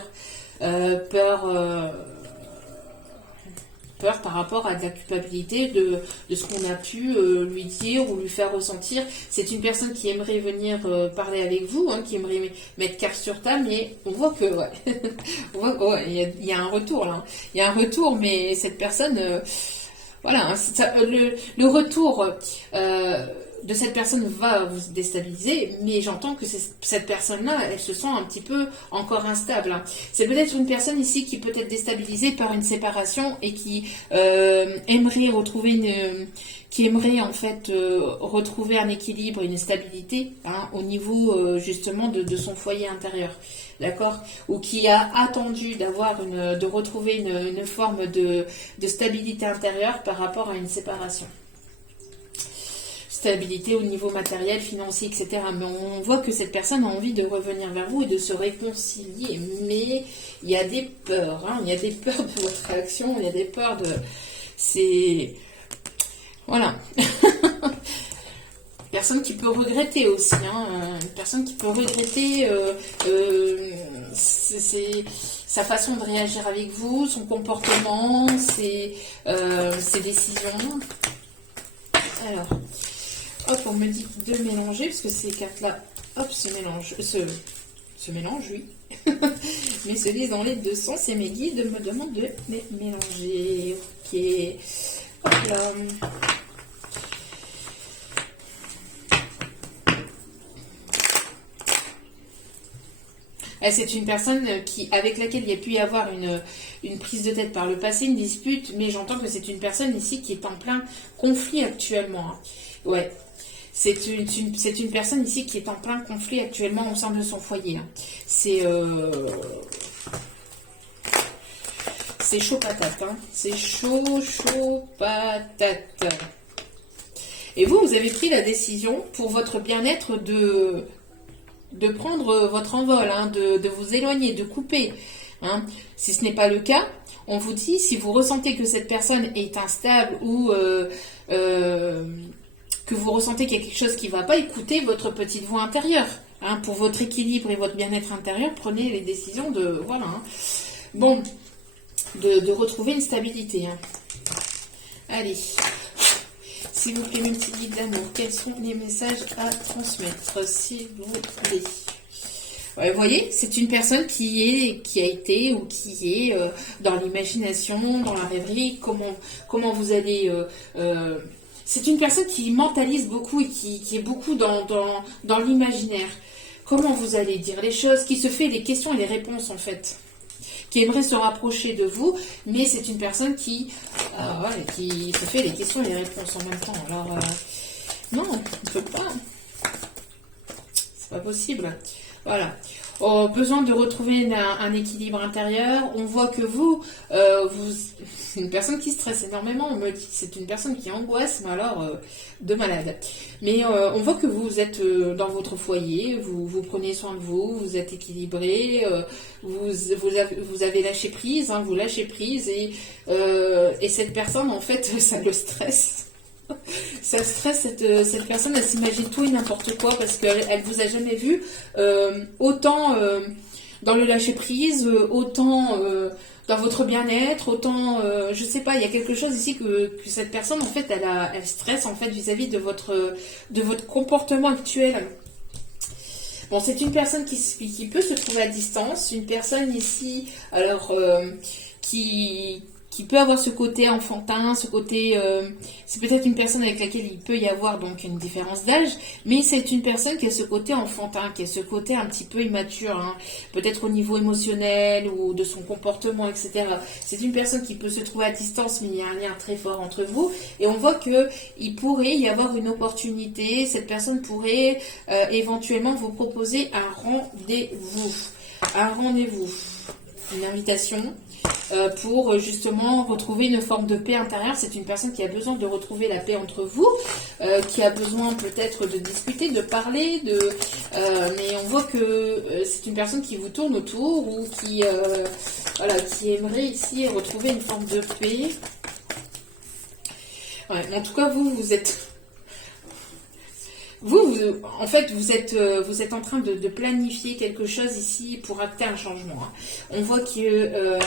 Peur par rapport à de la culpabilité de ce qu'on a pu lui dire ou lui faire ressentir. C'est une personne qui aimerait venir parler avec vous, hein, qui aimerait mettre carte sur table, mais on voit que il y a un retour là. Il y a un retour, mais cette personne, voilà, hein, le retour de cette personne va vous déstabiliser, mais j'entends que cette personne-là, elle se sent un petit peu encore instable. Hein. C'est peut-être une personne ici qui peut être déstabilisée par une séparation et qui aimerait retrouver retrouver un équilibre, une stabilité, hein, au niveau justement de son foyer intérieur. D'accord? Ou qui a attendu de retrouver une forme de stabilité intérieure par rapport à une séparation. Stabilité au niveau matériel, financier, etc. Mais on voit que cette personne a envie de revenir vers vous et de se réconcilier. Mais il y a des peurs, hein, il y a des peurs de votre réaction, il y a des peurs de... C'est... Voilà. Personne qui peut regretter aussi, hein, personne qui peut regretter sa façon de réagir avec vous, son comportement, ses décisions. Alors... Hop, on me dit de mélanger, parce que ces cartes-là, hop, se mélangent, oui. Mais se lisent dans les deux sens, et mes guides me demandent de les mélanger. Ok. Hop là. C'est une personne avec laquelle il y a pu y avoir une prise de tête par le passé, une dispute, mais j'entends que c'est une personne ici qui est en plein conflit actuellement. Hein. Ouais. C'est une personne ici qui est en plein conflit actuellement au sein de son foyer. Hein. C'est chaud patate. Hein. C'est chaud patate. Et vous avez pris la décision pour votre bien-être de prendre votre envol, hein, de vous éloigner, de couper. Hein. Si ce n'est pas le cas, on vous dit, si vous ressentez que cette personne est instable ou que vous ressentez qu'il y a quelque chose qui ne va pas, écoutez votre petite voix intérieure. Hein, pour votre équilibre et votre bien-être intérieur, prenez les décisions de... Voilà. Hein. Bon, de retrouver une stabilité. Hein. Allez. S'il vous plaît, mes petits guides d'amour, quels sont les messages à transmettre, s'il vous plaît? Ouais, vous voyez, c'est une personne qui a été ou qui est dans l'imagination, dans la rêverie, comment vous allez... c'est une personne qui mentalise beaucoup et qui est beaucoup dans l'imaginaire. Comment vous allez dire les choses, qui se fait les questions et les réponses en fait, qui aimerait se rapprocher de vous, mais c'est une personne qui se fait les questions et les réponses en même temps. Alors, non, on ne peut pas. C'est pas possible. Voilà. Oh, besoin de retrouver un équilibre intérieur. On voit que c'est une personne qui stresse énormément. On me dit que c'est une personne qui angoisse, mais alors de malade. Mais on voit que vous êtes dans votre foyer, vous prenez soin de vous, vous êtes équilibré, vous avez lâché prise, hein, vous lâchez prise et cette personne en fait ça le stresse. Ça stresse cette personne, elle s'imagine tout et n'importe quoi parce qu'elle vous a jamais vu autant dans le lâcher prise, autant dans votre bien-être, autant je sais pas, il y a quelque chose ici que cette personne en fait elle stresse en fait vis-à-vis de votre comportement actuel. Bon, c'est une personne qui peut se trouver à distance, une personne ici alors qui peut avoir ce côté enfantin, ce côté... c'est peut-être une personne avec laquelle il peut y avoir donc une différence d'âge, mais c'est une personne qui a ce côté enfantin, qui a ce côté un petit peu immature, hein, peut-être au niveau émotionnel ou de son comportement, etc. C'est une personne qui peut se trouver à distance, mais il y a un lien très fort entre vous, et on voit qu'il pourrait y avoir une opportunité, cette personne pourrait éventuellement vous proposer un rendez-vous, une invitation, pour justement retrouver une forme de paix intérieure. C'est une personne qui a besoin de retrouver la paix entre vous, qui a besoin peut-être de discuter, de parler, mais on voit que c'est une personne qui vous tourne autour ou qui aimerait ici retrouver une forme de paix. Ouais, en tout cas, vous êtes... En fait, vous êtes en train de planifier quelque chose ici pour acter un changement. Hein. On voit que,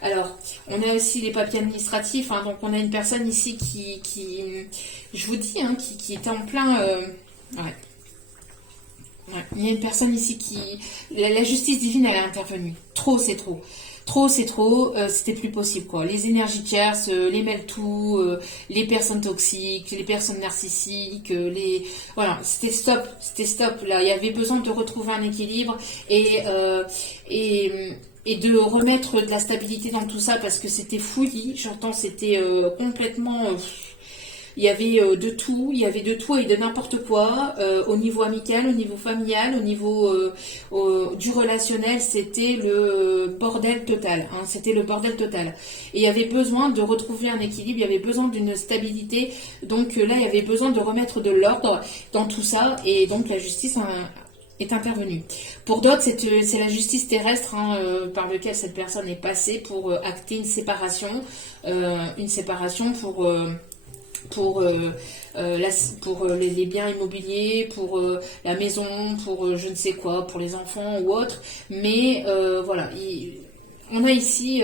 alors, on a aussi les papiers administratifs. Hein, donc, on a une personne ici qui je vous dis, hein, qui était en plein, ouais. Il y a une personne ici la justice divine, elle est intervenue. Trop, c'est trop. Trop, c'est trop, c'était plus possible, quoi. Les énergies tierces, les mêle-tout, les personnes toxiques, les personnes narcissiques, voilà, c'était stop, là. Il y avait besoin de retrouver un équilibre et de remettre de la stabilité dans tout ça parce que c'était fouillis, j'entends, c'était complètement... il y avait de tout et de n'importe quoi, au niveau amical, au niveau familial, au niveau du relationnel, c'était le bordel total. Hein, c'était le bordel total. Et il y avait besoin de retrouver un équilibre, il y avait besoin d'une stabilité. Donc là, il y avait besoin de remettre de l'ordre dans tout ça. Et donc la justice est intervenue. Pour d'autres, c'est la justice terrestre par laquelle cette personne est passée pour acter une séparation pour les biens immobiliers, pour la maison, pour je ne sais quoi, pour les enfants ou autre. Mais voilà, on a ici,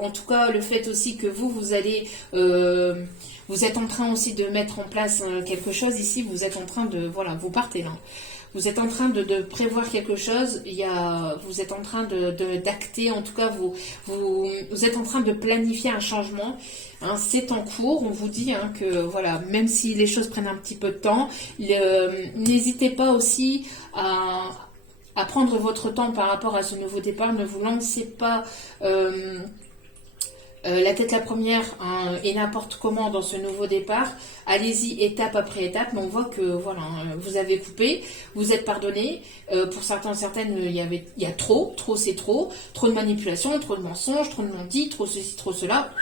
en tout cas, le fait aussi que vous allez... vous êtes en train aussi de mettre en place quelque chose ici, vous êtes en train de... Voilà, vous partez là. Vous êtes en train de prévoir quelque chose, vous êtes en train d'acter, en tout cas, vous êtes en train de planifier un changement. Hein, c'est en cours, on vous dit que voilà, même si les choses prennent un petit peu de temps, n'hésitez pas aussi à prendre votre temps par rapport à ce nouveau départ. Ne vous lancez pas la tête la première et n'importe comment dans ce nouveau départ. Allez-y étape après étape, mais on voit que voilà, vous avez coupé, vous êtes pardonné. Pour certaines, il y a trop c'est trop de manipulation, trop de mensonges, trop de non-dits, trop ceci, trop cela.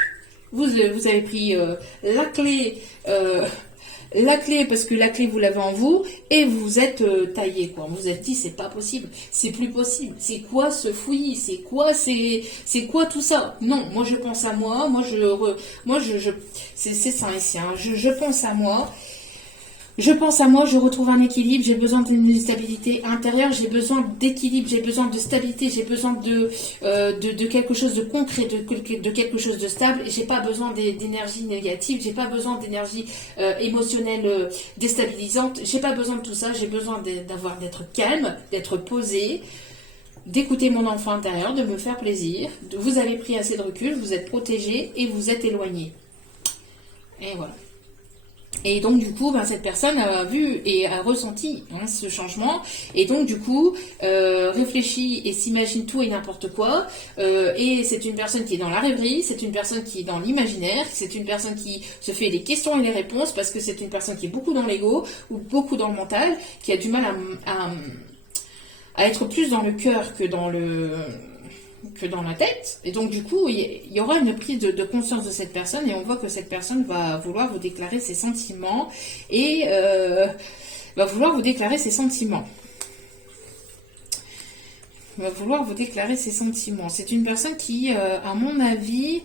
Vous avez pris la clé parce que la clé vous l'avez en vous et vous vous êtes taillé, quoi. Vous vous êtes dit c'est pas possible, c'est plus possible. C'est quoi ce fouillis? C'est quoi tout ça? Non, moi je pense à moi, c'est ça ici. Hein. Je pense à moi. Je pense à moi, je retrouve un équilibre, j'ai besoin d'une stabilité intérieure, j'ai besoin d'équilibre, j'ai besoin de stabilité, j'ai besoin de quelque chose de concret, de quelque chose de stable. J'ai pas besoin d'énergie négative, j'ai pas besoin d'énergie émotionnelle déstabilisante, j'ai pas besoin de tout ça, j'ai besoin d'être calme, d'être posé, d'écouter mon enfant intérieur, de me faire plaisir. Vous avez pris assez de recul, vous êtes protégé et vous êtes éloigné. Et voilà. Et donc du coup, cette personne a vu et a ressenti ce changement, et donc du coup réfléchit et s'imagine tout et n'importe quoi. Et c'est une personne qui est dans la rêverie, c'est une personne qui est dans l'imaginaire, c'est une personne qui se fait les questions et les réponses parce que c'est une personne qui est beaucoup dans l'ego ou beaucoup dans le mental, qui a du mal à être plus dans le cœur que dans la tête. Et donc du coup il y aura une prise de conscience de cette personne, et on voit que cette personne va vouloir vous déclarer ses sentiments et va vouloir vous déclarer ses sentiments. C'est une personne qui, à mon avis,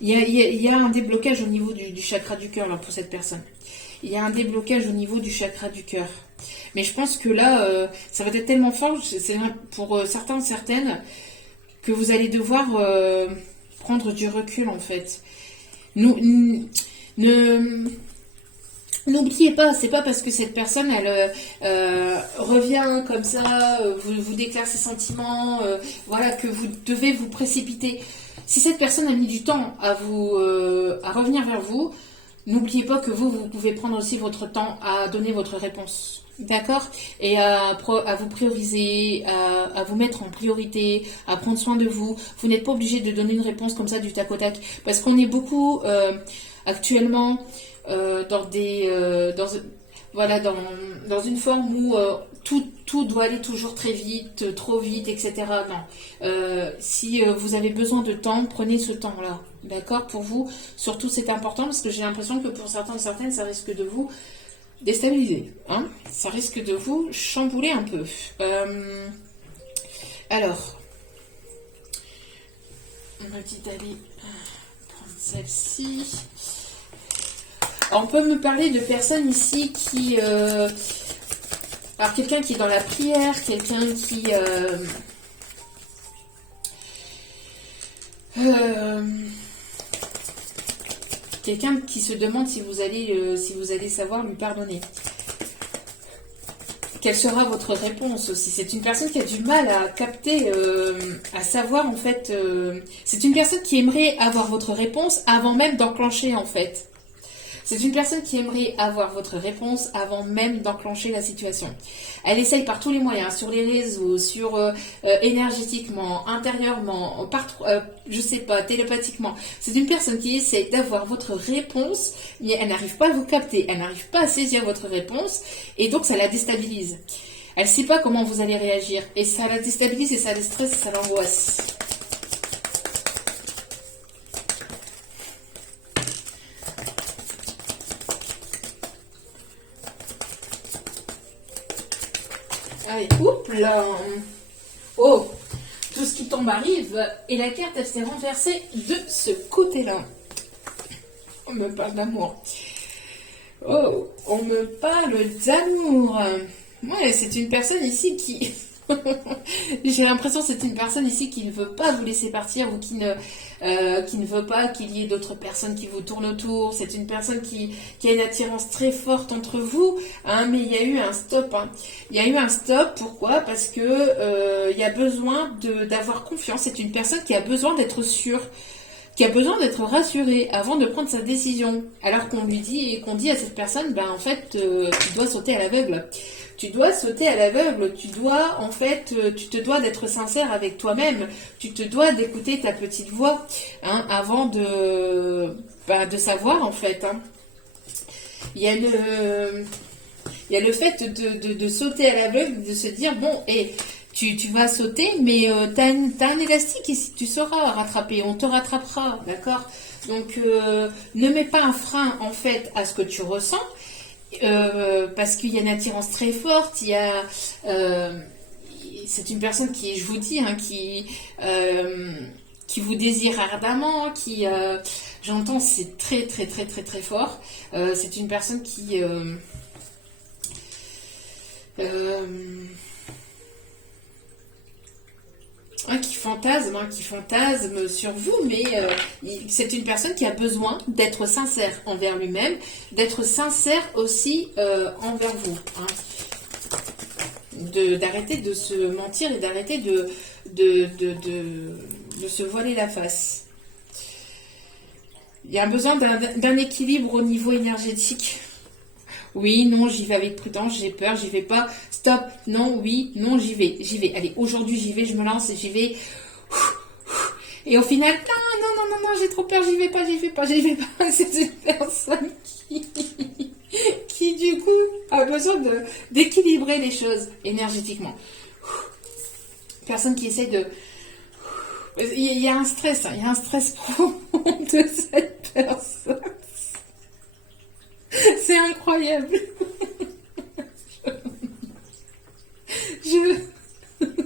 il y a un déblocage au niveau du chakra du cœur là, pour cette personne. Il y a un déblocage au niveau du chakra du cœur. Mais je pense que là, ça va être tellement fort, c'est pour certains, certaines, que vous allez devoir prendre du recul en fait. N'oubliez pas, c'est pas parce que cette personne elle revient comme ça, vous déclare ses sentiments, voilà, que vous devez vous précipiter. Si cette personne a mis du temps à revenir vers vous, n'oubliez pas que vous pouvez prendre aussi votre temps à donner votre réponse. D'accord? Et à vous prioriser, à vous mettre en priorité, à prendre soin de vous. Vous n'êtes pas obligé de donner une réponse comme ça du tac au tac. Parce qu'on est beaucoup actuellement dans une forme où tout doit aller toujours très vite, trop vite, etc. Non. Si vous avez besoin de temps, prenez ce temps-là. D'accord? Pour vous, surtout c'est important parce que j'ai l'impression que pour certains et certaines, ça risque de vous déstabiliser. Hein? Ça risque de vous chambouler un peu. Alors, on va aller prendre celle-ci. On peut me parler de personnes ici qui... alors, quelqu'un qui est dans la prière, quelqu'un qui... quelqu'un qui se demande si vous allez savoir lui pardonner. Quelle sera votre réponse aussi? C'est une personne qui a du mal à capter, à savoir en fait... c'est une personne qui aimerait avoir votre réponse avant même d'enclencher en fait. C'est une personne qui aimerait avoir votre réponse avant même d'enclencher la situation. Elle essaye par tous les moyens, sur les réseaux, énergétiquement, intérieurement, je sais pas, télépathiquement. C'est une personne qui essaie d'avoir votre réponse, mais elle n'arrive pas à vous capter, elle n'arrive pas à saisir votre réponse, et donc ça la déstabilise. Elle ne sait pas comment vous allez réagir, et ça la déstabilise, et ça la stresse, et ça l'angoisse. Allez, oups là. Oh, tout ce qui tombe arrive, et la carte elle s'est renversée de ce côté-là. On me parle d'amour. Oh, on me parle d'amour. Ouais, c'est une personne ici qui... J'ai l'impression que c'est une personne ici qui ne veut pas vous laisser partir ou qui ne veut pas qu'il y ait d'autres personnes qui vous tournent autour. C'est une personne qui a une attirance très forte entre vous, hein, mais il y a eu un stop. Hein. Il y a eu un stop, pourquoi? Parce que il y a besoin d'avoir confiance. C'est une personne qui a besoin d'être sûre, qui a besoin d'être rassurée avant de prendre sa décision. Alors qu'on dit à cette personne, en fait, tu dois sauter à l'aveugle. Tu dois sauter à l'aveugle, tu te dois d'être sincère avec toi-même, tu te dois d'écouter ta petite voix, hein, avant de savoir, en fait. Hein. Il y a le fait de sauter à l'aveugle, de se dire, bon, tu vas sauter, mais t'as un élastique ici, tu sauras rattraper, on te rattrapera, d'accord? Donc, ne mets pas un frein, en fait, à ce que tu ressens, parce qu'il y a une attirance très forte, c'est une personne qui, je vous dis, hein, qui vous désire ardemment, qui, j'entends, c'est très très très très très fort. C'est une personne qui fantasme sur vous, mais c'est une personne qui a besoin d'être sincère envers lui-même, d'être sincère aussi envers vous. Hein. D'arrêter de se mentir et d'arrêter de se voiler la face. Il y a besoin d'un équilibre au niveau énergétique. Oui, non, j'y vais avec prudence, j'ai peur, j'y vais pas. Stop, non, oui, non, j'y vais. Allez, aujourd'hui, j'y vais, je me lance et j'y vais. Et au final, non, j'ai trop peur, j'y vais pas. C'est une personne qui du coup, a besoin d'équilibrer les choses énergétiquement. Personne qui essaie de... Il y a un stress, il y a un stress profond de cette personne. C'est incroyable.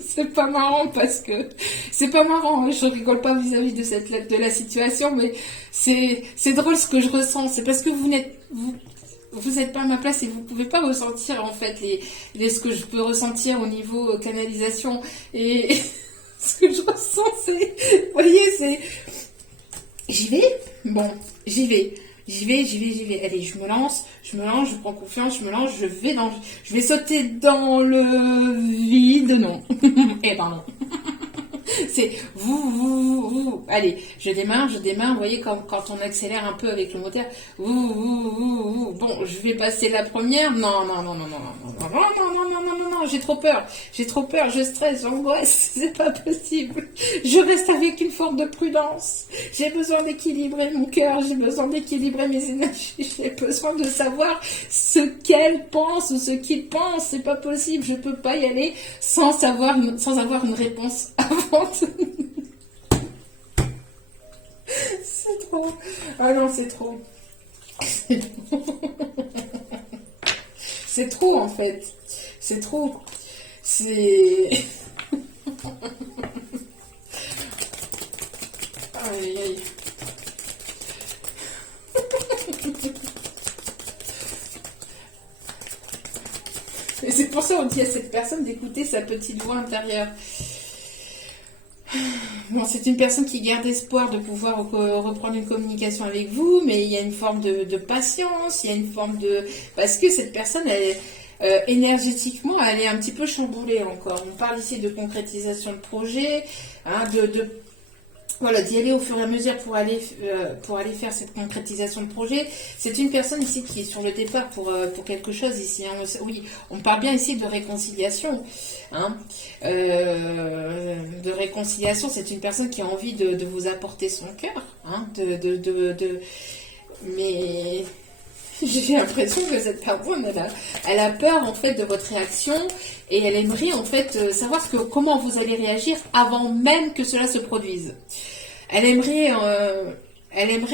C'est pas marrant parce que... C'est pas marrant, je rigole pas vis-à-vis de la situation, mais c'est drôle ce que je ressens. C'est parce que vous n'êtes pas à ma place et vous pouvez pas ressentir en fait ce que je peux ressentir au niveau canalisation. Et ce que je ressens, c'est... Vous voyez, c'est... J'y vais. J'y vais. Allez, je me lance, je prends confiance, je me lance, je vais sauter dans le vide, non. Eh ben non. C'est vous. Allez, je démarre, vous voyez, quand on accélère un peu avec le moteur, Bon, je vais passer la première. Non, j'ai trop peur, je stresse, j'angoisse, c'est pas possible. Je reste avec une forme de prudence. J'ai besoin d'équilibrer mon cœur, j'ai besoin d'équilibrer mes énergies, j'ai besoin de savoir ce qu'elle pense ou ce qu'il pense. C'est pas possible, je peux pas y aller sans avoir une réponse avant. C'est trop. Ah non, c'est trop. C'est trop en fait. C'est trop. C'est... Aïe, aïe. Et c'est pour ça qu'on dit à cette personne d'écouter sa petite voix intérieure. Bon, c'est une personne qui garde espoir de pouvoir reprendre une communication avec vous, mais il y a une forme de patience, il y a une forme de... Parce que cette personne, énergétiquement, elle est un petit peu chamboulée encore. On parle ici de concrétisation de projet, hein, voilà, d'y aller au fur et à mesure pour aller faire cette concrétisation de projet. C'est une personne ici qui est sur le départ pour quelque chose ici. Hein. Oui, on parle bien ici de réconciliation. Hein. De réconciliation, c'est une personne qui a envie de vous apporter son cœur. Hein, mais j'ai l'impression que cette personne, elle a peur en fait de votre réaction et elle aimerait en fait savoir comment vous allez réagir avant même que cela se produise. Elle aimerait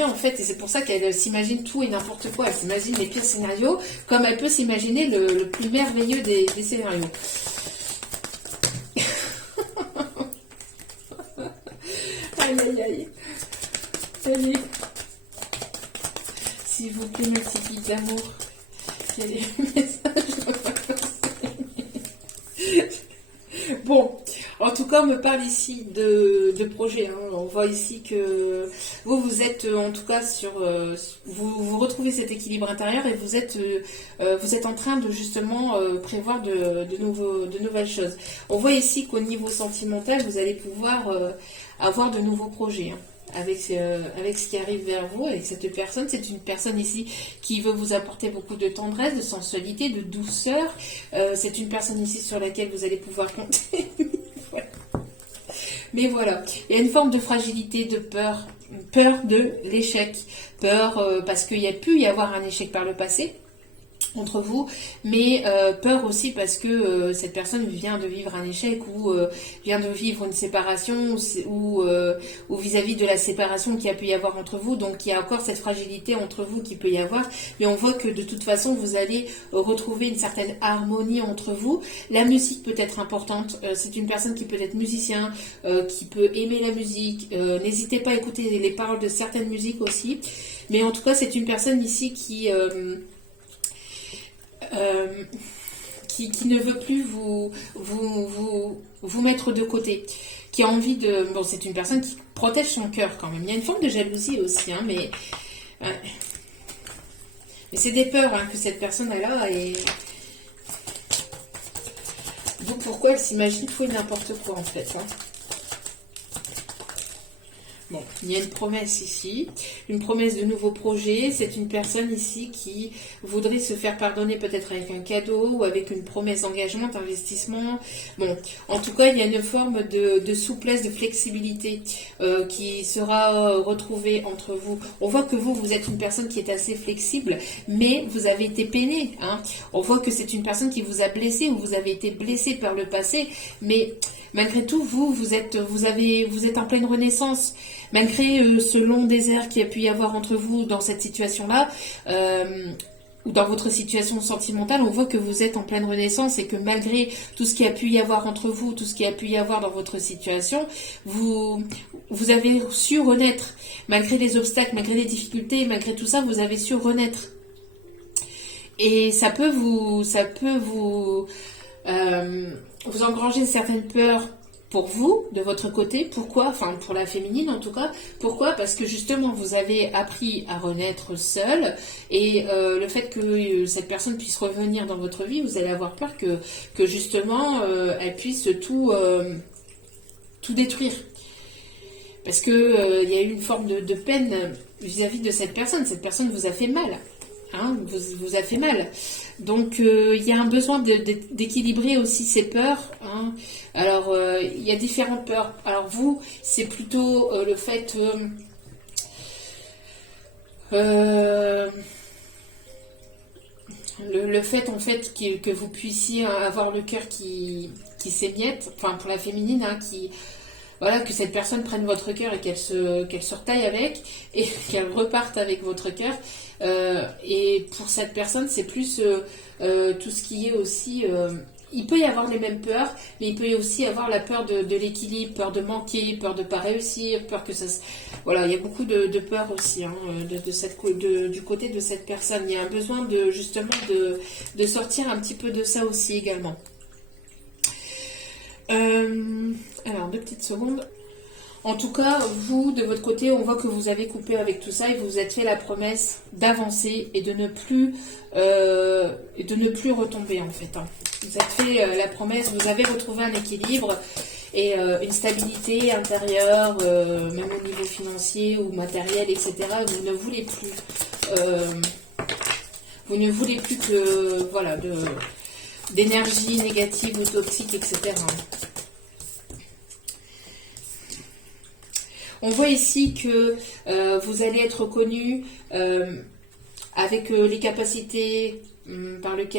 en fait, et c'est pour ça qu'elle s'imagine tout et n'importe quoi, elle s'imagine les pires scénarios, comme elle peut s'imaginer le plus merveilleux des scénarios. Aïe. Allez. S'il vous plaît, mes petits guides d'amour. Il y a des messages. Bon, en tout cas, on me parle ici de projet. Hein. On voit ici que vous êtes en tout cas vous retrouvez cet équilibre intérieur et vous êtes en train de justement prévoir de nouvelles choses. On voit ici qu'au niveau sentimental, vous allez pouvoir avoir de nouveaux projets. Hein. Avec ce qui arrive vers vous, avec cette personne. C'est une personne ici qui veut vous apporter beaucoup de tendresse, de sensualité, de douceur. C'est une personne ici sur laquelle vous allez pouvoir compter. Voilà. Mais voilà, il y a une forme de fragilité, de peur de l'échec, peur parce qu'il y a pu y avoir un échec par le passé. entre vous, mais peur aussi parce que cette personne vient de vivre un échec ou vient de vivre une séparation ou vis-à-vis de la séparation qu'il y a pu y avoir entre vous, donc il y a encore cette fragilité entre vous qui peut y avoir, mais on voit que de toute façon vous allez retrouver une certaine harmonie entre vous. La musique peut être importante, c'est une personne qui peut être musicien, qui peut aimer la musique, n'hésitez pas à écouter les paroles de certaines musiques aussi, mais en tout cas c'est une personne ici qui ne veut plus vous mettre de côté, qui a envie de... Bon, c'est une personne qui protège son cœur quand même. Il y a une forme de jalousie aussi, hein, mais c'est des peurs hein, que cette personne a là, et donc pourquoi elle s'imagine tout et n'importe quoi en fait. Hein. Bon, il y a une promesse ici, une promesse de nouveaux projets. C'est une personne ici qui voudrait se faire pardonner peut-être avec un cadeau ou avec une promesse d'engagement, d'investissement. Bon, en tout cas, il y a une forme de souplesse, de flexibilité qui sera retrouvée entre vous. On voit que vous êtes une personne qui est assez flexible, mais vous avez été peiné. Hein. On voit que c'est une personne qui vous a blessé ou vous avez été blessé par le passé, mais... Malgré tout, vous êtes en pleine renaissance. Malgré ce long désert qu'il y a pu y avoir entre vous dans cette situation-là, ou dans votre situation sentimentale, on voit que vous êtes en pleine renaissance et que malgré tout ce qu'il y a pu y avoir entre vous, tout ce qu'il y a pu y avoir dans votre situation, vous avez su renaître. Malgré les obstacles, malgré les difficultés, malgré tout ça, vous avez su renaître. Et ça peut vous engrangez certaines peurs pour vous, de votre côté. Pourquoi? Enfin, pour la féminine en tout cas. Pourquoi? Parce que justement, vous avez appris à renaître seul. Et le fait que cette personne puisse revenir dans votre vie, vous allez avoir peur que justement, elle puisse tout détruire. Parce que il y a eu une forme de peine vis-à-vis de cette personne. Cette personne vous a fait mal. Hein, vous a fait mal. Donc, il y a un besoin d'équilibrer aussi ces peurs. Hein. Alors, il y a différentes peurs. Alors, vous, c'est plutôt le fait... le fait, en fait, que vous puissiez avoir le cœur qui s'émiette, enfin, pour la féminine, hein, voilà, que cette personne prenne votre cœur et qu'elle se retaille avec et qu'elle reparte avec votre cœur. Et pour cette personne, c'est plus tout ce qui est aussi... il peut y avoir les mêmes peurs, mais il peut aussi avoir la peur de l'équilibre, peur de manquer, peur de ne pas réussir, peur que ça... Voilà, il y a beaucoup de peurs aussi hein, du côté de cette personne. Il y a un besoin justement de sortir un petit peu de ça aussi également. Alors, 2 petites secondes. En tout cas, vous, de votre côté, on voit que vous avez coupé avec tout ça et vous vous êtes fait la promesse d'avancer et de ne plus retomber, en fait. Hein. Vous êtes fait la promesse, vous avez retrouvé un équilibre et une stabilité intérieure, même au niveau financier ou matériel, etc. Vous ne voulez plus. Vous ne voulez plus que, voilà, d'énergie négative ou toxique, etc. On voit ici que vous allez être reconnu avec les capacités avec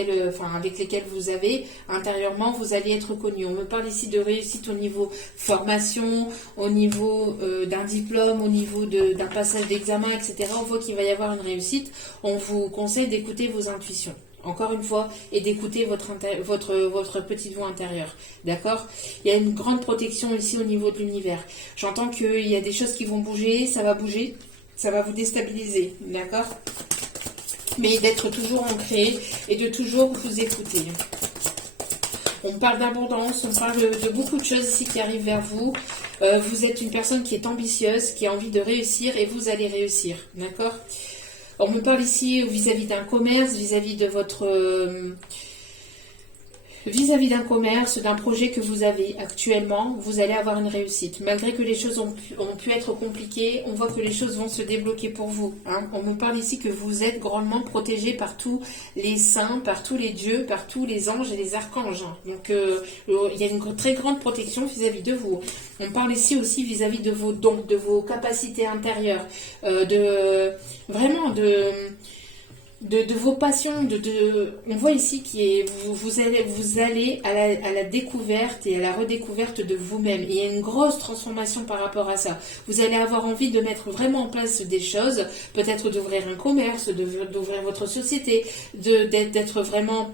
lesquelles vous avez intérieurement, vous allez être reconnu. On me parle ici de réussite au niveau formation, au niveau d'un diplôme, au niveau d'un passage d'examen, etc. On voit qu'il va y avoir une réussite. On vous conseille d'écouter vos intuitions. Encore une fois, et d'écouter votre petite voix intérieure. D'accord? Il y a une grande protection ici au niveau de l'univers. J'entends qu'il y a des choses qui vont bouger, ça va vous déstabiliser. D'accord? Mais d'être toujours ancré et de toujours vous écouter. On parle d'abondance, on parle de beaucoup de choses ici qui arrivent vers vous. Vous êtes une personne qui est ambitieuse, qui a envie de réussir et vous allez réussir. D'accord? On me parle ici vis-à-vis d'un commerce, vis-à-vis d'un commerce, d'un projet que vous avez actuellement, vous allez avoir une réussite. Malgré que les choses ont pu être compliquées, on voit que les choses vont se débloquer pour vous. Hein. On me parle ici que vous êtes grandement protégé par tous les saints, par tous les dieux, par tous les anges et les archanges. Donc, il y a une très grande protection vis-à-vis de vous. On parle ici aussi vis-à-vis de vos dons, de vos capacités intérieures, de vos passions, on voit ici vous allez à la découverte et à la redécouverte de vous-même. Il y a une grosse transformation par rapport à ça. Vous allez avoir envie de mettre vraiment en place des choses, peut-être d'ouvrir un commerce, d'ouvrir votre société, d'être vraiment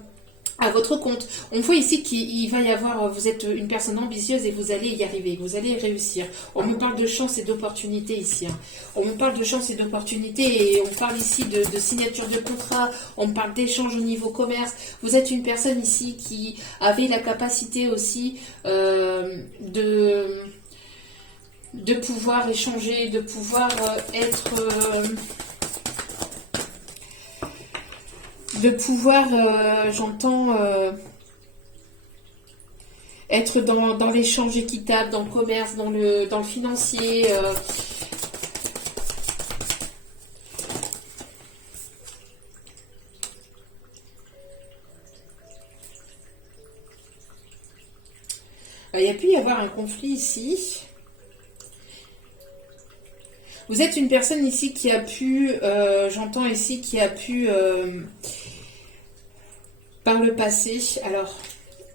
à votre compte. On voit ici qu'il va y avoir, vous êtes une personne ambitieuse et vous allez y arriver, vous allez réussir. On me parle de chance et d'opportunités ici. Hein. On me parle de chance et d'opportunités et on parle ici de signature de contrat, on me parle d'échange au niveau commerce. Vous êtes une personne ici qui avait la capacité aussi de pouvoir échanger, de pouvoir être... de pouvoir, j'entends, être dans l'échange équitable, dans le commerce, dans le financier. Il y a pu y avoir un conflit ici. Vous êtes une personne ici qui a pu, j'entends ici, qui a pu, par le passé, alors,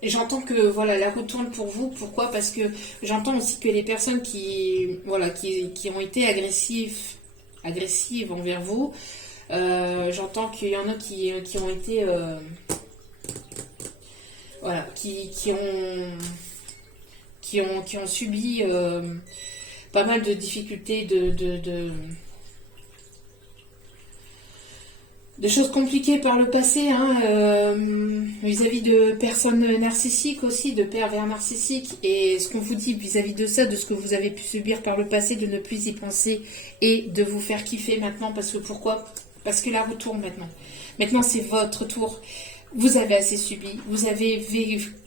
j'entends que, voilà, la roue tourne pour vous. Pourquoi? Parce que j'entends aussi que les personnes qui, voilà, qui ont été agressives envers vous, j'entends qu'il y en a qui ont été, voilà, qui ont subi pas mal de difficultés, de choses compliquées par le passé, hein, vis-à-vis de personnes narcissiques aussi, de pervers narcissiques. Et ce qu'on vous dit vis-à-vis de ça, de ce que vous avez pu subir par le passé, de ne plus y penser et de vous faire kiffer maintenant. Parce que pourquoi? Parce que la roue tourne maintenant. Maintenant, c'est votre tour. Vous avez assez subi, vous avez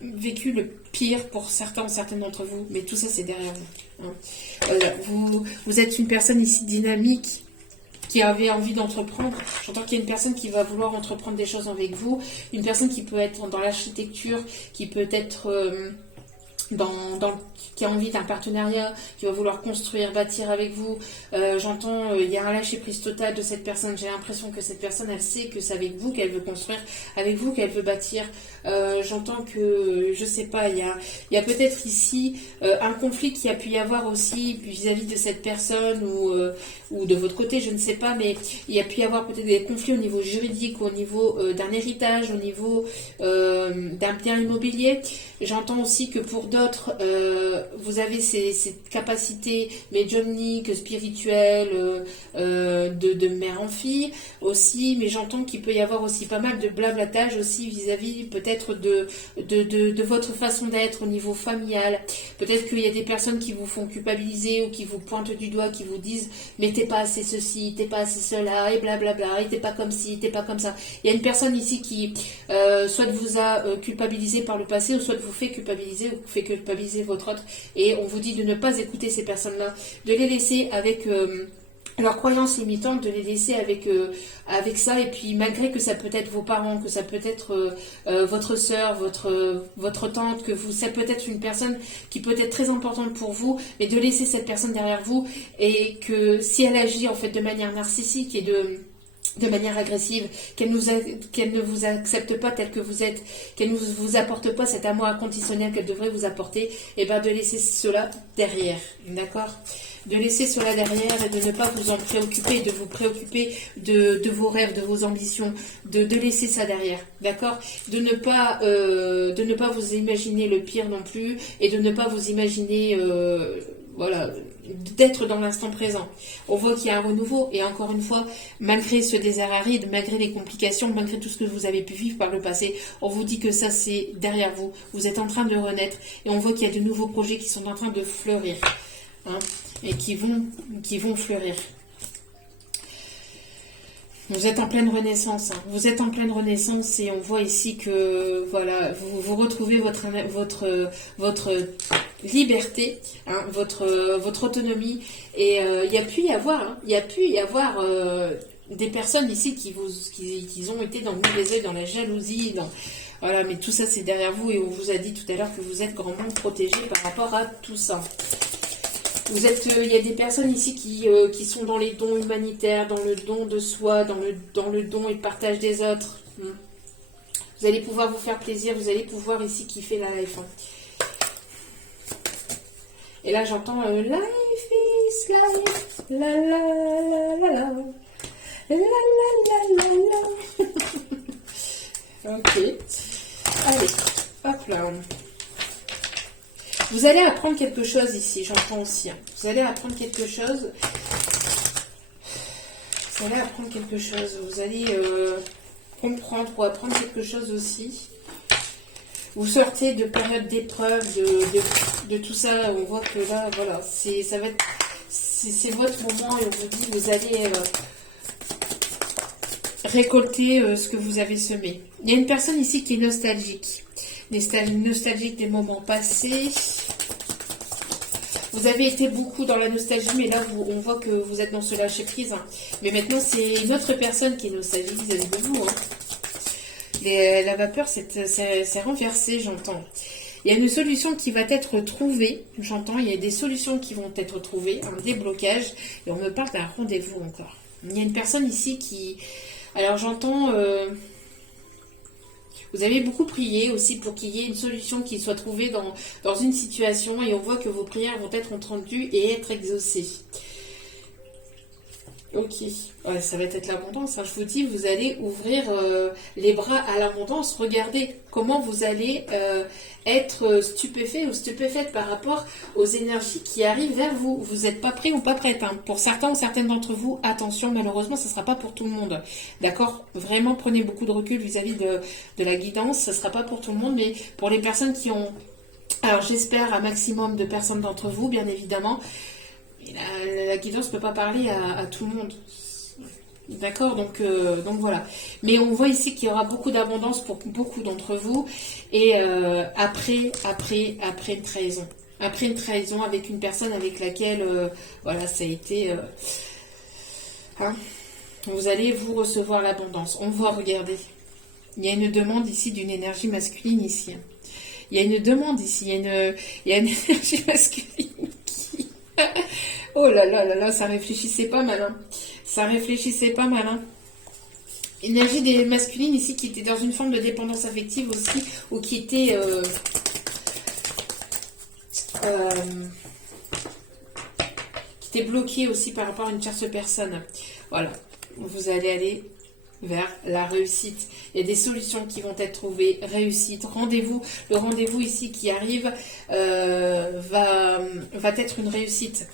vécu le pire pour certaines d'entre vous, mais tout ça c'est derrière vous. Hein. Voilà, vous êtes une personne ici dynamique qui avait envie d'entreprendre. J'entends qu'il y a une personne qui va vouloir entreprendre des choses avec vous, une personne qui peut être dans l'architecture, qui peut être qui a envie d'un partenariat, qui va vouloir construire, bâtir avec vous. J'entends, il y a un lâcher-prise total de cette personne. J'ai l'impression que cette personne, elle sait que c'est avec vous qu'elle veut construire, avec vous qu'elle veut bâtir. J'entends que, je sais pas, il y a peut-être ici un conflit qui a pu y avoir aussi vis-à-vis de cette personne ou de votre côté, je ne sais pas, mais il y a pu y avoir peut-être des conflits au niveau juridique, au niveau d'un héritage, au niveau d'un bien immobilier. J'entends aussi que pour d'autres, vous avez cette capacité médiumnique, spirituelle, de mère en fille aussi, mais j'entends qu'il peut y avoir aussi pas mal de blablatage aussi vis-à-vis peut-être de votre façon d'être au niveau familial. Peut-être qu'il y a des personnes qui vous font culpabiliser ou qui vous pointent du doigt, qui vous disent mais t'es pas assez ceci, t'es pas assez cela, et blablabla, et t'es pas comme ci, t'es pas comme ça. Il y a une personne ici qui soit vous a culpabilisé par le passé, ou soit vous fait culpabiliser, ou fait culpabiliser votre autre, et on vous dit de ne pas écouter ces personnes-là, de les laisser avec leurs croyances limitantes, de les laisser avec ça, et puis malgré que ça peut être vos parents, que ça peut être votre sœur, votre tante, ça peut être une personne qui peut être très importante pour vous, mais de laisser cette personne derrière vous, et que si elle agit en fait de manière narcissique et de manière agressive, qu'elle ne vous accepte pas tel que vous êtes, qu'elle ne vous apporte pas cet amour inconditionnel qu'elle devrait vous apporter, et bien de laisser cela derrière, d'accord? De laisser cela derrière et de ne pas vous en préoccuper, de vous préoccuper de vos rêves, de vos ambitions, de laisser ça derrière, d'accord? De ne pas vous imaginer le pire non plus, et de ne pas vous imaginer... voilà, d'être dans l'instant présent. On voit qu'il y a un renouveau, et encore une fois, malgré ce désert aride, malgré les complications, malgré tout ce que vous avez pu vivre par le passé, on vous dit que ça c'est derrière vous. Vous êtes en train de renaître, et on voit qu'il y a de nouveaux projets qui sont en train de fleurir, hein, et qui vont fleurir. Vous êtes en pleine renaissance, hein. Vous êtes en pleine renaissance, et on voit ici que voilà, vous retrouvez votre liberté, hein, votre autonomie, et il y a pu y avoir des personnes ici qui ont été dans le mauvais œil, dans la jalousie, voilà, mais tout ça c'est derrière vous, et on vous a dit tout à l'heure que vous êtes grandement protégé par rapport à tout ça. Il y a des personnes ici qui sont dans les dons humanitaires, dans le don de soi, dans le don et le partage des autres. Vous allez pouvoir vous faire plaisir, vous allez pouvoir ici kiffer la life. Et là, j'entends life is life, la la la la la, la la la la la. Ok. Allez, hop là. Vous allez apprendre quelque chose ici, j'entends aussi. Vous allez apprendre quelque chose. Vous allez apprendre quelque chose. Vous allez comprendre ou apprendre quelque chose aussi. Vous sortez de période d'épreuve, de tout ça. On voit que là, voilà, c'est votre moment et on vous dit vous allez récolter ce que vous avez semé. Il y a une personne ici qui est nostalgique. Nostalgique des moments passés. Vous avez été beaucoup dans la nostalgie, mais là, on voit que vous êtes dans ce lâcher-prise. Hein. Mais maintenant, c'est une autre personne qui est nostalgique vis-à-vis de vous. Hein. La vapeur s'est renversée, j'entends. Il y a une solution qui va être trouvée, j'entends. Il y a des solutions qui vont être trouvées, un déblocage. Et on me parle d'un rendez-vous encore. Il y a une personne ici qui... Alors, j'entends... Vous avez beaucoup prié aussi pour qu'il y ait une solution qui soit trouvée dans une situation et on voit que vos prières vont être entendues et être exaucées. Ok, ouais, ça va être l'abondance. Hein. Je vous dis, vous allez ouvrir les bras à l'abondance. Regardez comment vous allez être stupéfait ou stupéfaite par rapport aux énergies qui arrivent vers vous. Vous n'êtes pas prêt ou pas prête. Hein. Pour certains ou certaines d'entre vous, attention, malheureusement, ce ne sera pas pour tout le monde. D'accord? Vraiment, prenez beaucoup de recul vis-à-vis de la guidance. Ce ne sera pas pour tout le monde, mais pour les personnes qui ont... Alors, j'espère un maximum de personnes d'entre vous, bien évidemment. La guidance ne peut pas parler à tout le monde. D'accord, donc voilà. Mais on voit ici qu'il y aura beaucoup d'abondance pour beaucoup d'entre vous. Et après une trahison. Après une trahison avec une personne avec laquelle, voilà, ça a été... hein, vous allez vous recevoir l'abondance. On va regarder. Il y a une demande ici d'une énergie masculine ici. Il y a une demande ici. Il y a une énergie masculine qui... Oh là là là là, ça réfléchissait pas mal. Hein. Ça réfléchissait pas mal. Hein. Énergie des masculines ici qui était dans une forme de dépendance affective aussi, ou qui était... qui était bloquée aussi par rapport à une tierce personne. Voilà. Vous allez aller vers la réussite. Il y a des solutions qui vont être trouvées. Réussite, rendez-vous. Le rendez-vous ici qui arrive va être une réussite.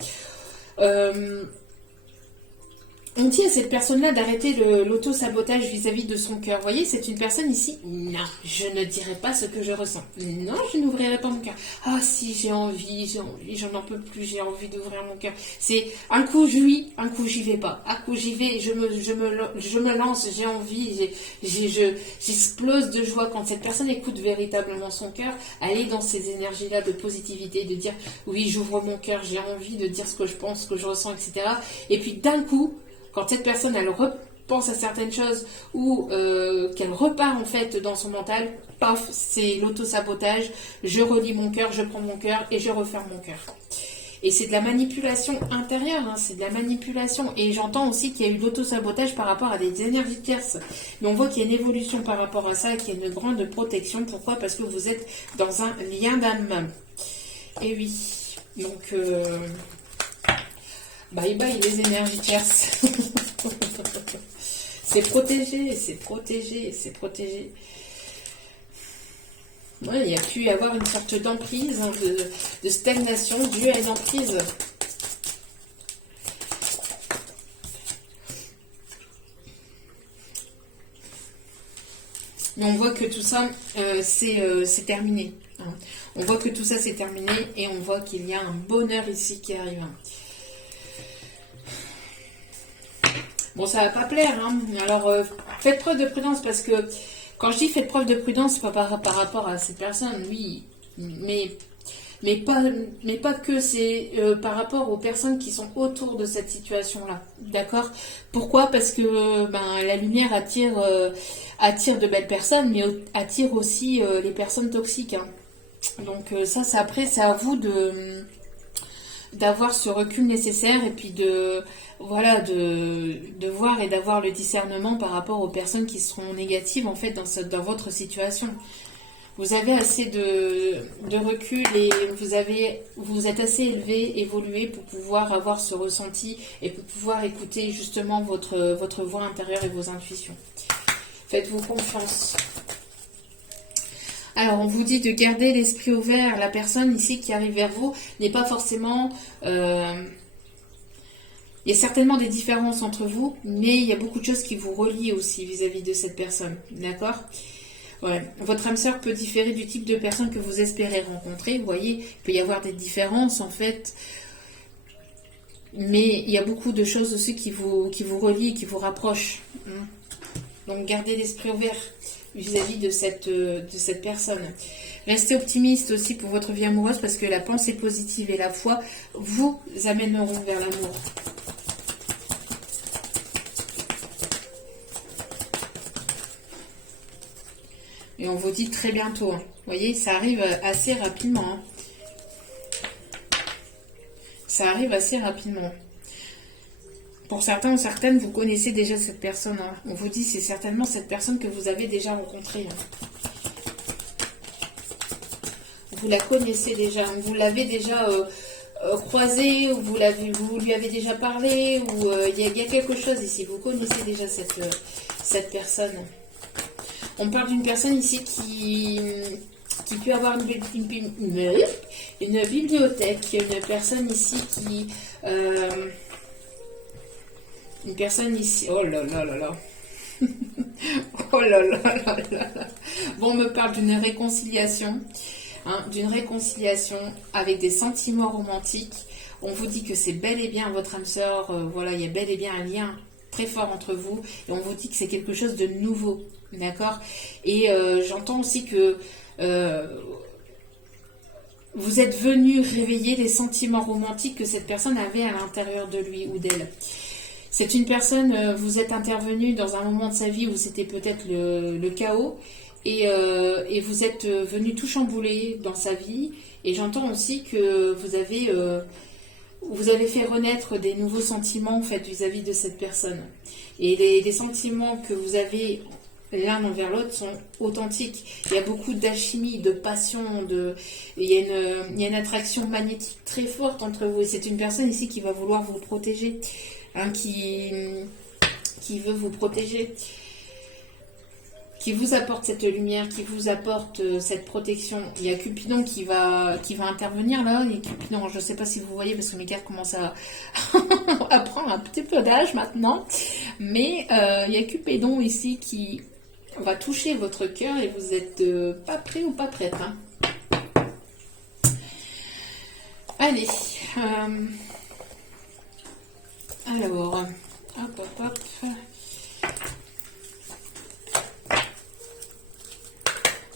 On dit à cette personne-là d'arrêter l'auto-sabotage vis-à-vis de son cœur. Vous voyez, c'est une personne ici. Non, je ne dirai pas ce que je ressens. Non, je n'ouvrirai pas mon cœur. Ah si, j'ai envie, j'en en peux plus, j'ai envie d'ouvrir mon cœur. C'est un coup je oui, un coup j'y vais pas. Un coup j'y vais, je me lance, j'ai envie, j'explose de joie. Quand cette personne écoute véritablement son cœur, elle est dans ces énergies-là de positivité, de dire oui, j'ouvre mon cœur, j'ai envie de dire ce que je pense, ce que je ressens, etc. Et puis d'un coup, quand cette personne, elle repense à certaines choses ou qu'elle repart en fait dans son mental, paf, c'est l'auto-sabotage, je relis mon cœur, je prends mon cœur et je referme mon cœur. Et c'est de la manipulation intérieure, hein, c'est de la manipulation. Et j'entends aussi qu'il y a eu l'auto-sabotage par rapport à des énergies tierces. Mais on voit qu'il y a une évolution par rapport à ça et qu'il y a une grande protection. Pourquoi? Parce que vous êtes dans un lien d'âme. Et oui, donc... bye bye les énergies tierces. C'est protégé, c'est protégé, c'est protégé. Ouais, il y a pu y avoir une sorte d'emprise, hein, de stagnation due à une emprise. Mais on voit que tout ça, c'est terminé. Hein. On voit que tout ça, c'est terminé et on voit qu'il y a un bonheur ici qui arrive. Hein. Bon, ça va pas plaire, hein. Alors, faites preuve de prudence parce que quand je dis faites preuve de prudence, c'est pas par rapport à cette personne, oui, mais pas que, c'est par rapport aux personnes qui sont autour de cette situation-là, d'accord? Pourquoi? Parce que la lumière attire de belles personnes, mais attire aussi les personnes toxiques. Hein. Donc ça, c'est à vous d'avoir ce recul nécessaire et puis voilà, de voir et d'avoir le discernement par rapport aux personnes qui seront négatives en fait dans votre situation. Vous avez assez de recul et vous êtes assez élevé, évolué pour pouvoir avoir ce ressenti et pour pouvoir écouter justement votre voix intérieure et vos intuitions. Faites-vous confiance. Alors, on vous dit de garder l'esprit ouvert. La personne ici qui arrive vers vous n'est pas forcément... il y a certainement des différences entre vous, mais il y a beaucoup de choses qui vous relient aussi vis-à-vis de cette personne. D'accord ? Ouais. Votre âme sœur peut différer du type de personne que vous espérez rencontrer. Vous voyez, il peut y avoir des différences en fait. Mais il y a beaucoup de choses aussi qui vous relient, qui vous rapprochent. Donc, gardez l'esprit ouvert vis-à-vis de cette personne. Restez optimiste aussi pour votre vie amoureuse parce que la pensée positive et la foi vous amèneront vers l'amour. Et on vous dit très bientôt. Vous voyez, ça arrive assez rapidement. Ça arrive assez rapidement. Pour certains ou certaines, vous connaissez déjà cette personne. On vous dit c'est certainement cette personne que vous avez déjà rencontrée. Vous la connaissez déjà. Vous l'avez déjà croisée, ou vous lui avez déjà parlé, ou il y a quelque chose ici. Vous connaissez déjà cette personne. On parle d'une personne ici qui peut avoir une bibliothèque, une personne ici qui... une personne ici... Oh là là là là. Oh là là là là. Bon, on me parle d'une réconciliation. D'une réconciliation avec des sentiments romantiques. On vous dit que c'est bel et bien votre âme sœur. Voilà, il y a bel et bien un lien très fort entre vous. Et on vous dit que c'est quelque chose de nouveau. D'accord ? Et j'entends aussi que vous êtes venu réveiller les sentiments romantiques que cette personne avait à l'intérieur de lui ou d'elle. C'est une personne, vous êtes intervenu dans un moment de sa vie où c'était peut-être le chaos et vous êtes venu tout chambouler dans sa vie. Et j'entends aussi que vous avez fait renaître des nouveaux sentiments en fait, vis-à-vis de cette personne. Et les sentiments que vous avez l'un envers l'autre sont authentiques. Il y a beaucoup d'alchimie, de passion, il y a une attraction magnétique très forte entre vous. Et c'est une personne ici qui va vouloir vous protéger, qui veut vous protéger, qui vous apporte cette lumière, qui vous apporte cette protection. Il y a Cupidon qui va intervenir là. Et Cupidon, je ne sais pas si vous voyez parce que mes cartes commencent à prendre un petit peu d'âge maintenant. Mais il y a Cupidon ici qui va toucher votre cœur et vous êtes pas prêt ou pas prête. Allez. Alors, hop, hop, hop.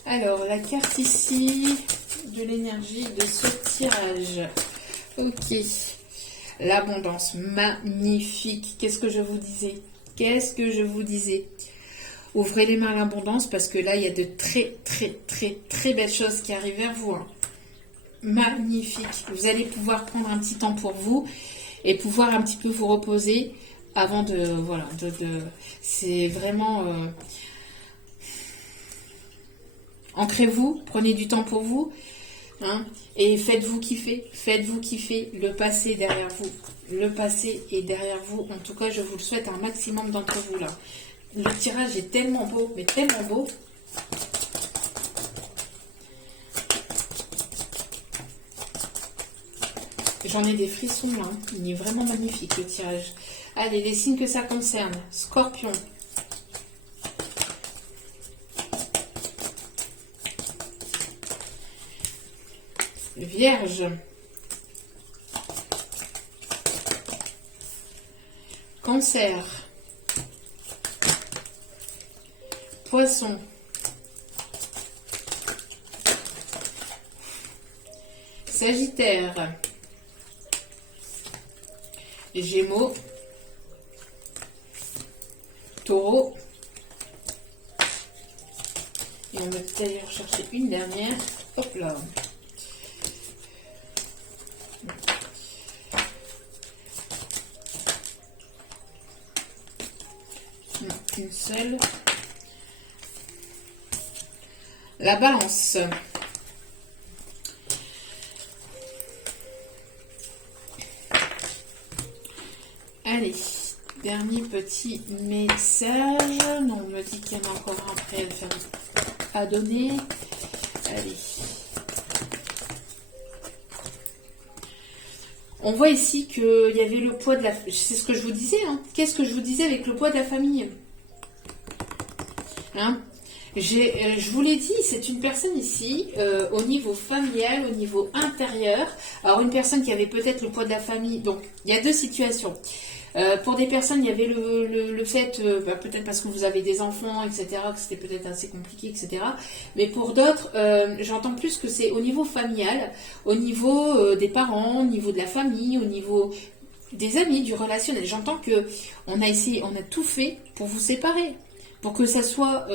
Alors, la carte ici de l'énergie de ce tirage. Ok. L'abondance. Magnifique. Qu'est-ce que je vous disais? Qu'est-ce que je vous disais? Ouvrez les mains à l'abondance parce que là, il y a de très, très, très, très belles choses qui arrivent vers vous. Magnifique. Vous allez pouvoir prendre un petit temps pour vous et pouvoir un petit peu vous reposer avant de... Voilà. C'est vraiment... Ancrez-vous, prenez du temps pour vous, et faites-vous kiffer le passé derrière vous. Le passé est derrière vous. En tout cas, je vous le souhaite un maximum d'entre vous là. Le tirage est tellement beau, mais tellement beau. J'en ai des frissons là. Il est vraiment magnifique le tirage. Allez, les signes que ça concerne. Scorpion. Vierge, Cancer, Poisson, Sagittaire, Gémeaux, Taureau, et on va d'ailleurs chercher une dernière. Hop là. qu'une seule. La balance. Allez, dernier petit message. Non, on me dit qu'il y en a encore un après à donner. Allez. On voit ici qu'il y avait le poids de la... C'est ce que je vous disais, hein. Qu'est-ce que je vous disais avec le poids de la famille, hein? Je vous l'ai dit, c'est une personne ici, au niveau familial, au niveau intérieur. Alors, une personne qui avait peut-être le poids de la famille. Donc, il y a deux situations. Pour des personnes, il y avait le fait, peut-être parce que vous avez des enfants, etc., que c'était peut-être assez compliqué, etc. Mais pour d'autres, j'entends plus que c'est au niveau familial, au niveau des parents, au niveau de la famille, au niveau des amis, du relationnel. J'entends que on a essayé, on a tout fait pour vous séparer, pour que ça soit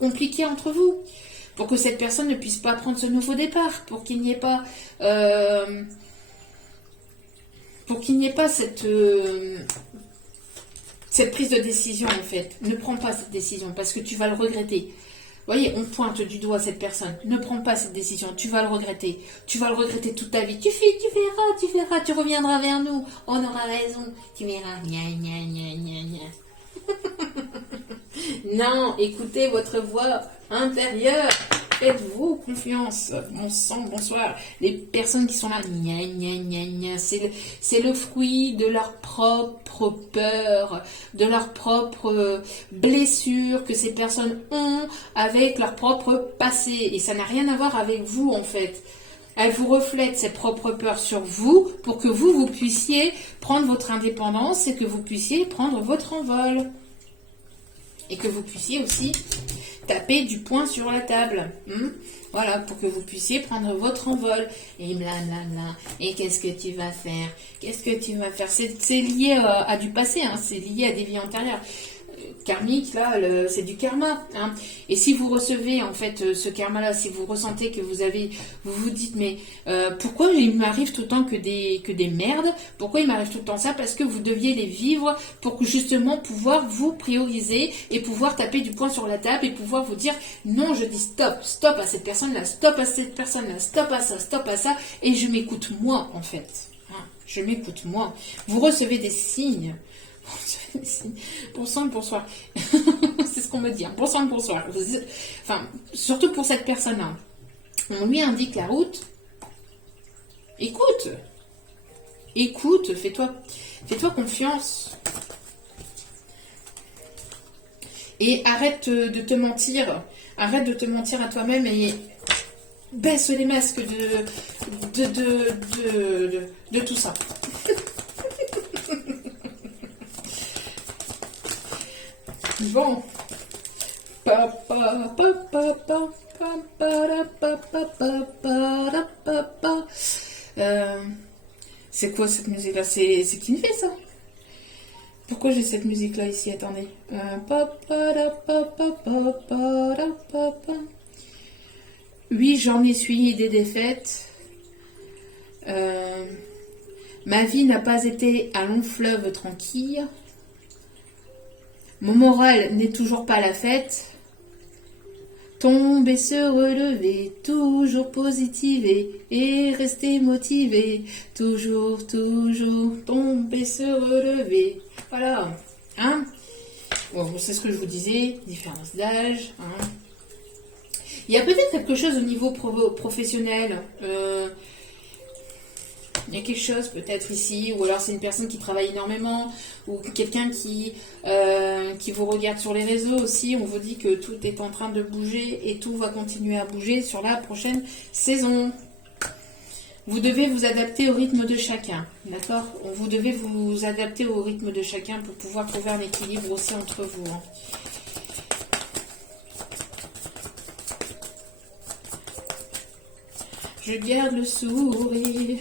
compliqué entre vous, pour que cette personne ne puisse pas prendre ce nouveau départ, pour qu'il n'y ait pas... pour qu'il n'y ait pas cette prise de décision, en fait. Ne prends pas cette décision, parce que tu vas le regretter. Vous voyez, on pointe du doigt cette personne. Ne prends pas cette décision, tu vas le regretter. Tu vas le regretter toute ta vie. Tu verras, tu reviendras vers nous. On aura raison. Tu verras. Gna, gna, gna, gna, gna. Non, écoutez votre voix intérieure. Faites-vous confiance. Bon sang, bonsoir. Les personnes qui sont là, gna, gna, gna, gna, c'est le fruit de leur propre peur, de leur propre blessure que ces personnes ont avec leur propre passé. Et ça n'a rien à voir avec vous, en fait. Elle vous reflète ses propres peurs sur vous pour que vous puissiez prendre votre indépendance et que vous puissiez prendre votre envol. Et que vous puissiez aussi taper du poing sur la table. Voilà, pour que vous puissiez prendre votre envol. Et blablabla. Et qu'est-ce que tu vas faire? Qu'est-ce que tu vas faire? C'est lié à du passé, hein, c'est lié à des vies antérieures. Karmique, là, c'est du karma. Hein. Et si vous recevez, en fait, ce karma-là, si vous ressentez que vous vous dites, mais pourquoi il m'arrive tout le temps que des merdes? Pourquoi il m'arrive tout le temps ça? Parce que vous deviez les vivre pour que, justement, pouvoir vous prioriser et pouvoir taper du poing sur la table et pouvoir vous dire, non, je dis stop à cette personne-là, stop à cette personne-là, stop à ça, et je m'écoute moi, en fait. Hein. Je m'écoute moi. Vous recevez des signes. Bonsoir, bonsoir. C'est ce qu'on me dit. Bonsoir, bonsoir. Enfin, surtout pour cette personne-là. On lui indique la route. Écoute, fais-toi confiance. Et arrête de te mentir. Arrête de te mentir à toi-même et baisse les masques de tout ça. Bon. C'est quoi cette musique-là? C'est qui me fait ça? Pourquoi j'ai cette musique-là ici? Attendez. Oui, j'en ai suivi des défaites. Ma vie n'a pas été un long fleuve tranquille. Mon moral n'est toujours pas la fête. Tomber, se relever, toujours positiver et rester motivé. Toujours, tomber, se relever. Voilà. Hein? Bon, c'est ce que je vous disais, différence d'âge. Hein? Il y a peut-être quelque chose au niveau professionnel. Il y a quelque chose peut-être ici, ou alors c'est une personne qui travaille énormément, ou quelqu'un qui vous regarde sur les réseaux aussi. On vous dit que tout est en train de bouger et tout va continuer à bouger sur la prochaine saison. Vous devez vous adapter au rythme de chacun, d'accord? Vous devez vous adapter au rythme de chacun pour pouvoir trouver un équilibre aussi entre vous. Hein. Je garde le sourire.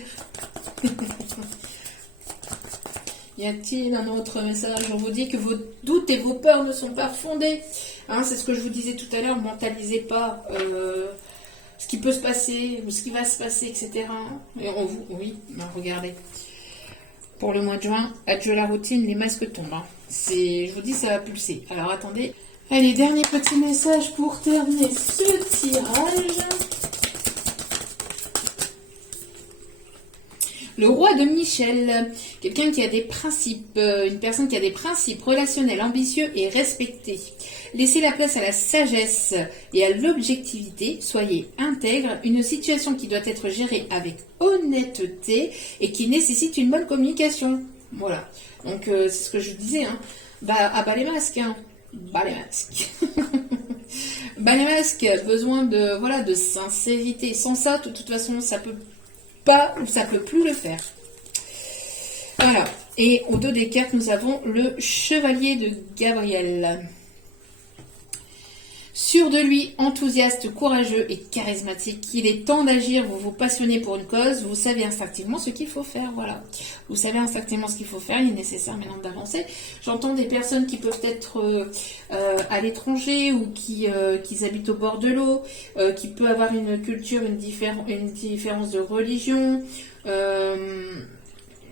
Y a-t-il un autre message? On vous dit que vos doutes et vos peurs ne sont pas fondés. Hein, c'est ce que je vous disais tout à l'heure. Mentalisez pas ce qui peut se passer ou ce qui va se passer, etc. Et oui, ben regardez. pour le mois de juin. Hâte de la routine, les masques tombent. Hein. Je vous dis, ça va pulser. Alors attendez. Allez, dernier petit message pour terminer ce tirage. Le roi de Michel, quelqu'un qui a des principes, une personne qui a des principes relationnels ambitieux et respectés. Laissez la place à la sagesse et à l'objectivité, soyez intègre, une situation qui doit être gérée avec honnêteté et qui nécessite une bonne communication. Voilà, donc c'est ce que je disais, hein. Bas les masques, hein. Bas les masques. Bas les masques, besoin de, voilà, de sincérité. Sans ça, de toute façon, ça peut pas ou ça peut plus le faire. Voilà. Et au dos des cartes, nous avons le chevalier de Gabriel. Sûr de lui, enthousiaste, courageux et charismatique, il est temps d'agir, vous vous passionnez pour une cause, vous savez instinctivement ce qu'il faut faire, voilà. Vous savez instinctivement ce qu'il faut faire, il est nécessaire maintenant d'avancer. J'entends des personnes qui peuvent être à l'étranger ou qui habitent au bord de l'eau, qui peut avoir une culture, une différence de religion.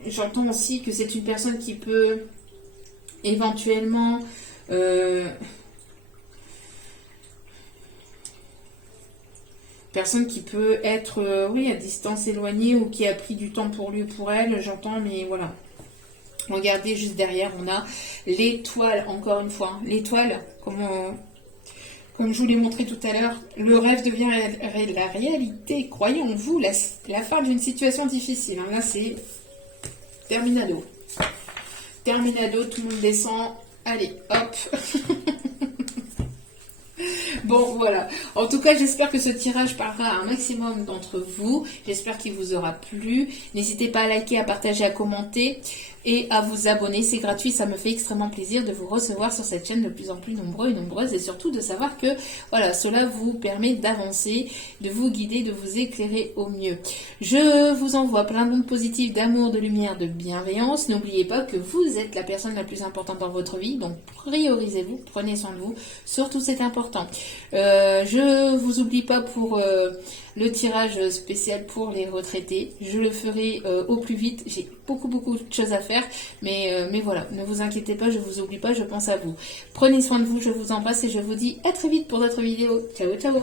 J'entends aussi que c'est une personne qui peut éventuellement... personne qui peut être, oui, à distance éloignée ou qui a pris du temps pour lui ou pour elle, j'entends, mais voilà. Regardez, juste derrière, on a l'étoile, encore une fois. L'étoile, comme je vous l'ai montré tout à l'heure, le rêve devient la réalité. Croyez en vous, la fin d'une situation difficile. Hein. Là, c'est terminado. Terminado, tout le monde descend. Allez, hop. Bon, voilà. En tout cas, j'espère que ce tirage parlera à un maximum d'entre vous. J'espère qu'il vous aura plu. N'hésitez pas à liker, à partager, à commenter et à vous abonner. C'est gratuit, ça me fait extrêmement plaisir de vous recevoir sur cette chaîne de plus en plus nombreux et nombreuses et surtout de savoir que voilà, cela vous permet d'avancer, de vous guider, de vous éclairer au mieux. Je vous envoie plein d'ondes positives, d'amour, de lumière, de bienveillance. N'oubliez pas que vous êtes la personne la plus importante dans votre vie, donc priorisez-vous, prenez soin de vous. Surtout, c'est important. Je vous oublie pas pour le tirage spécial pour les retraités. Je le ferai au plus vite. J'ai beaucoup de choses à faire. Mais voilà, ne vous inquiétez pas, je vous oublie pas, je pense à vous. Prenez soin de vous, je vous embrasse et je vous dis à très vite pour d'autres vidéos. Ciao, ciao.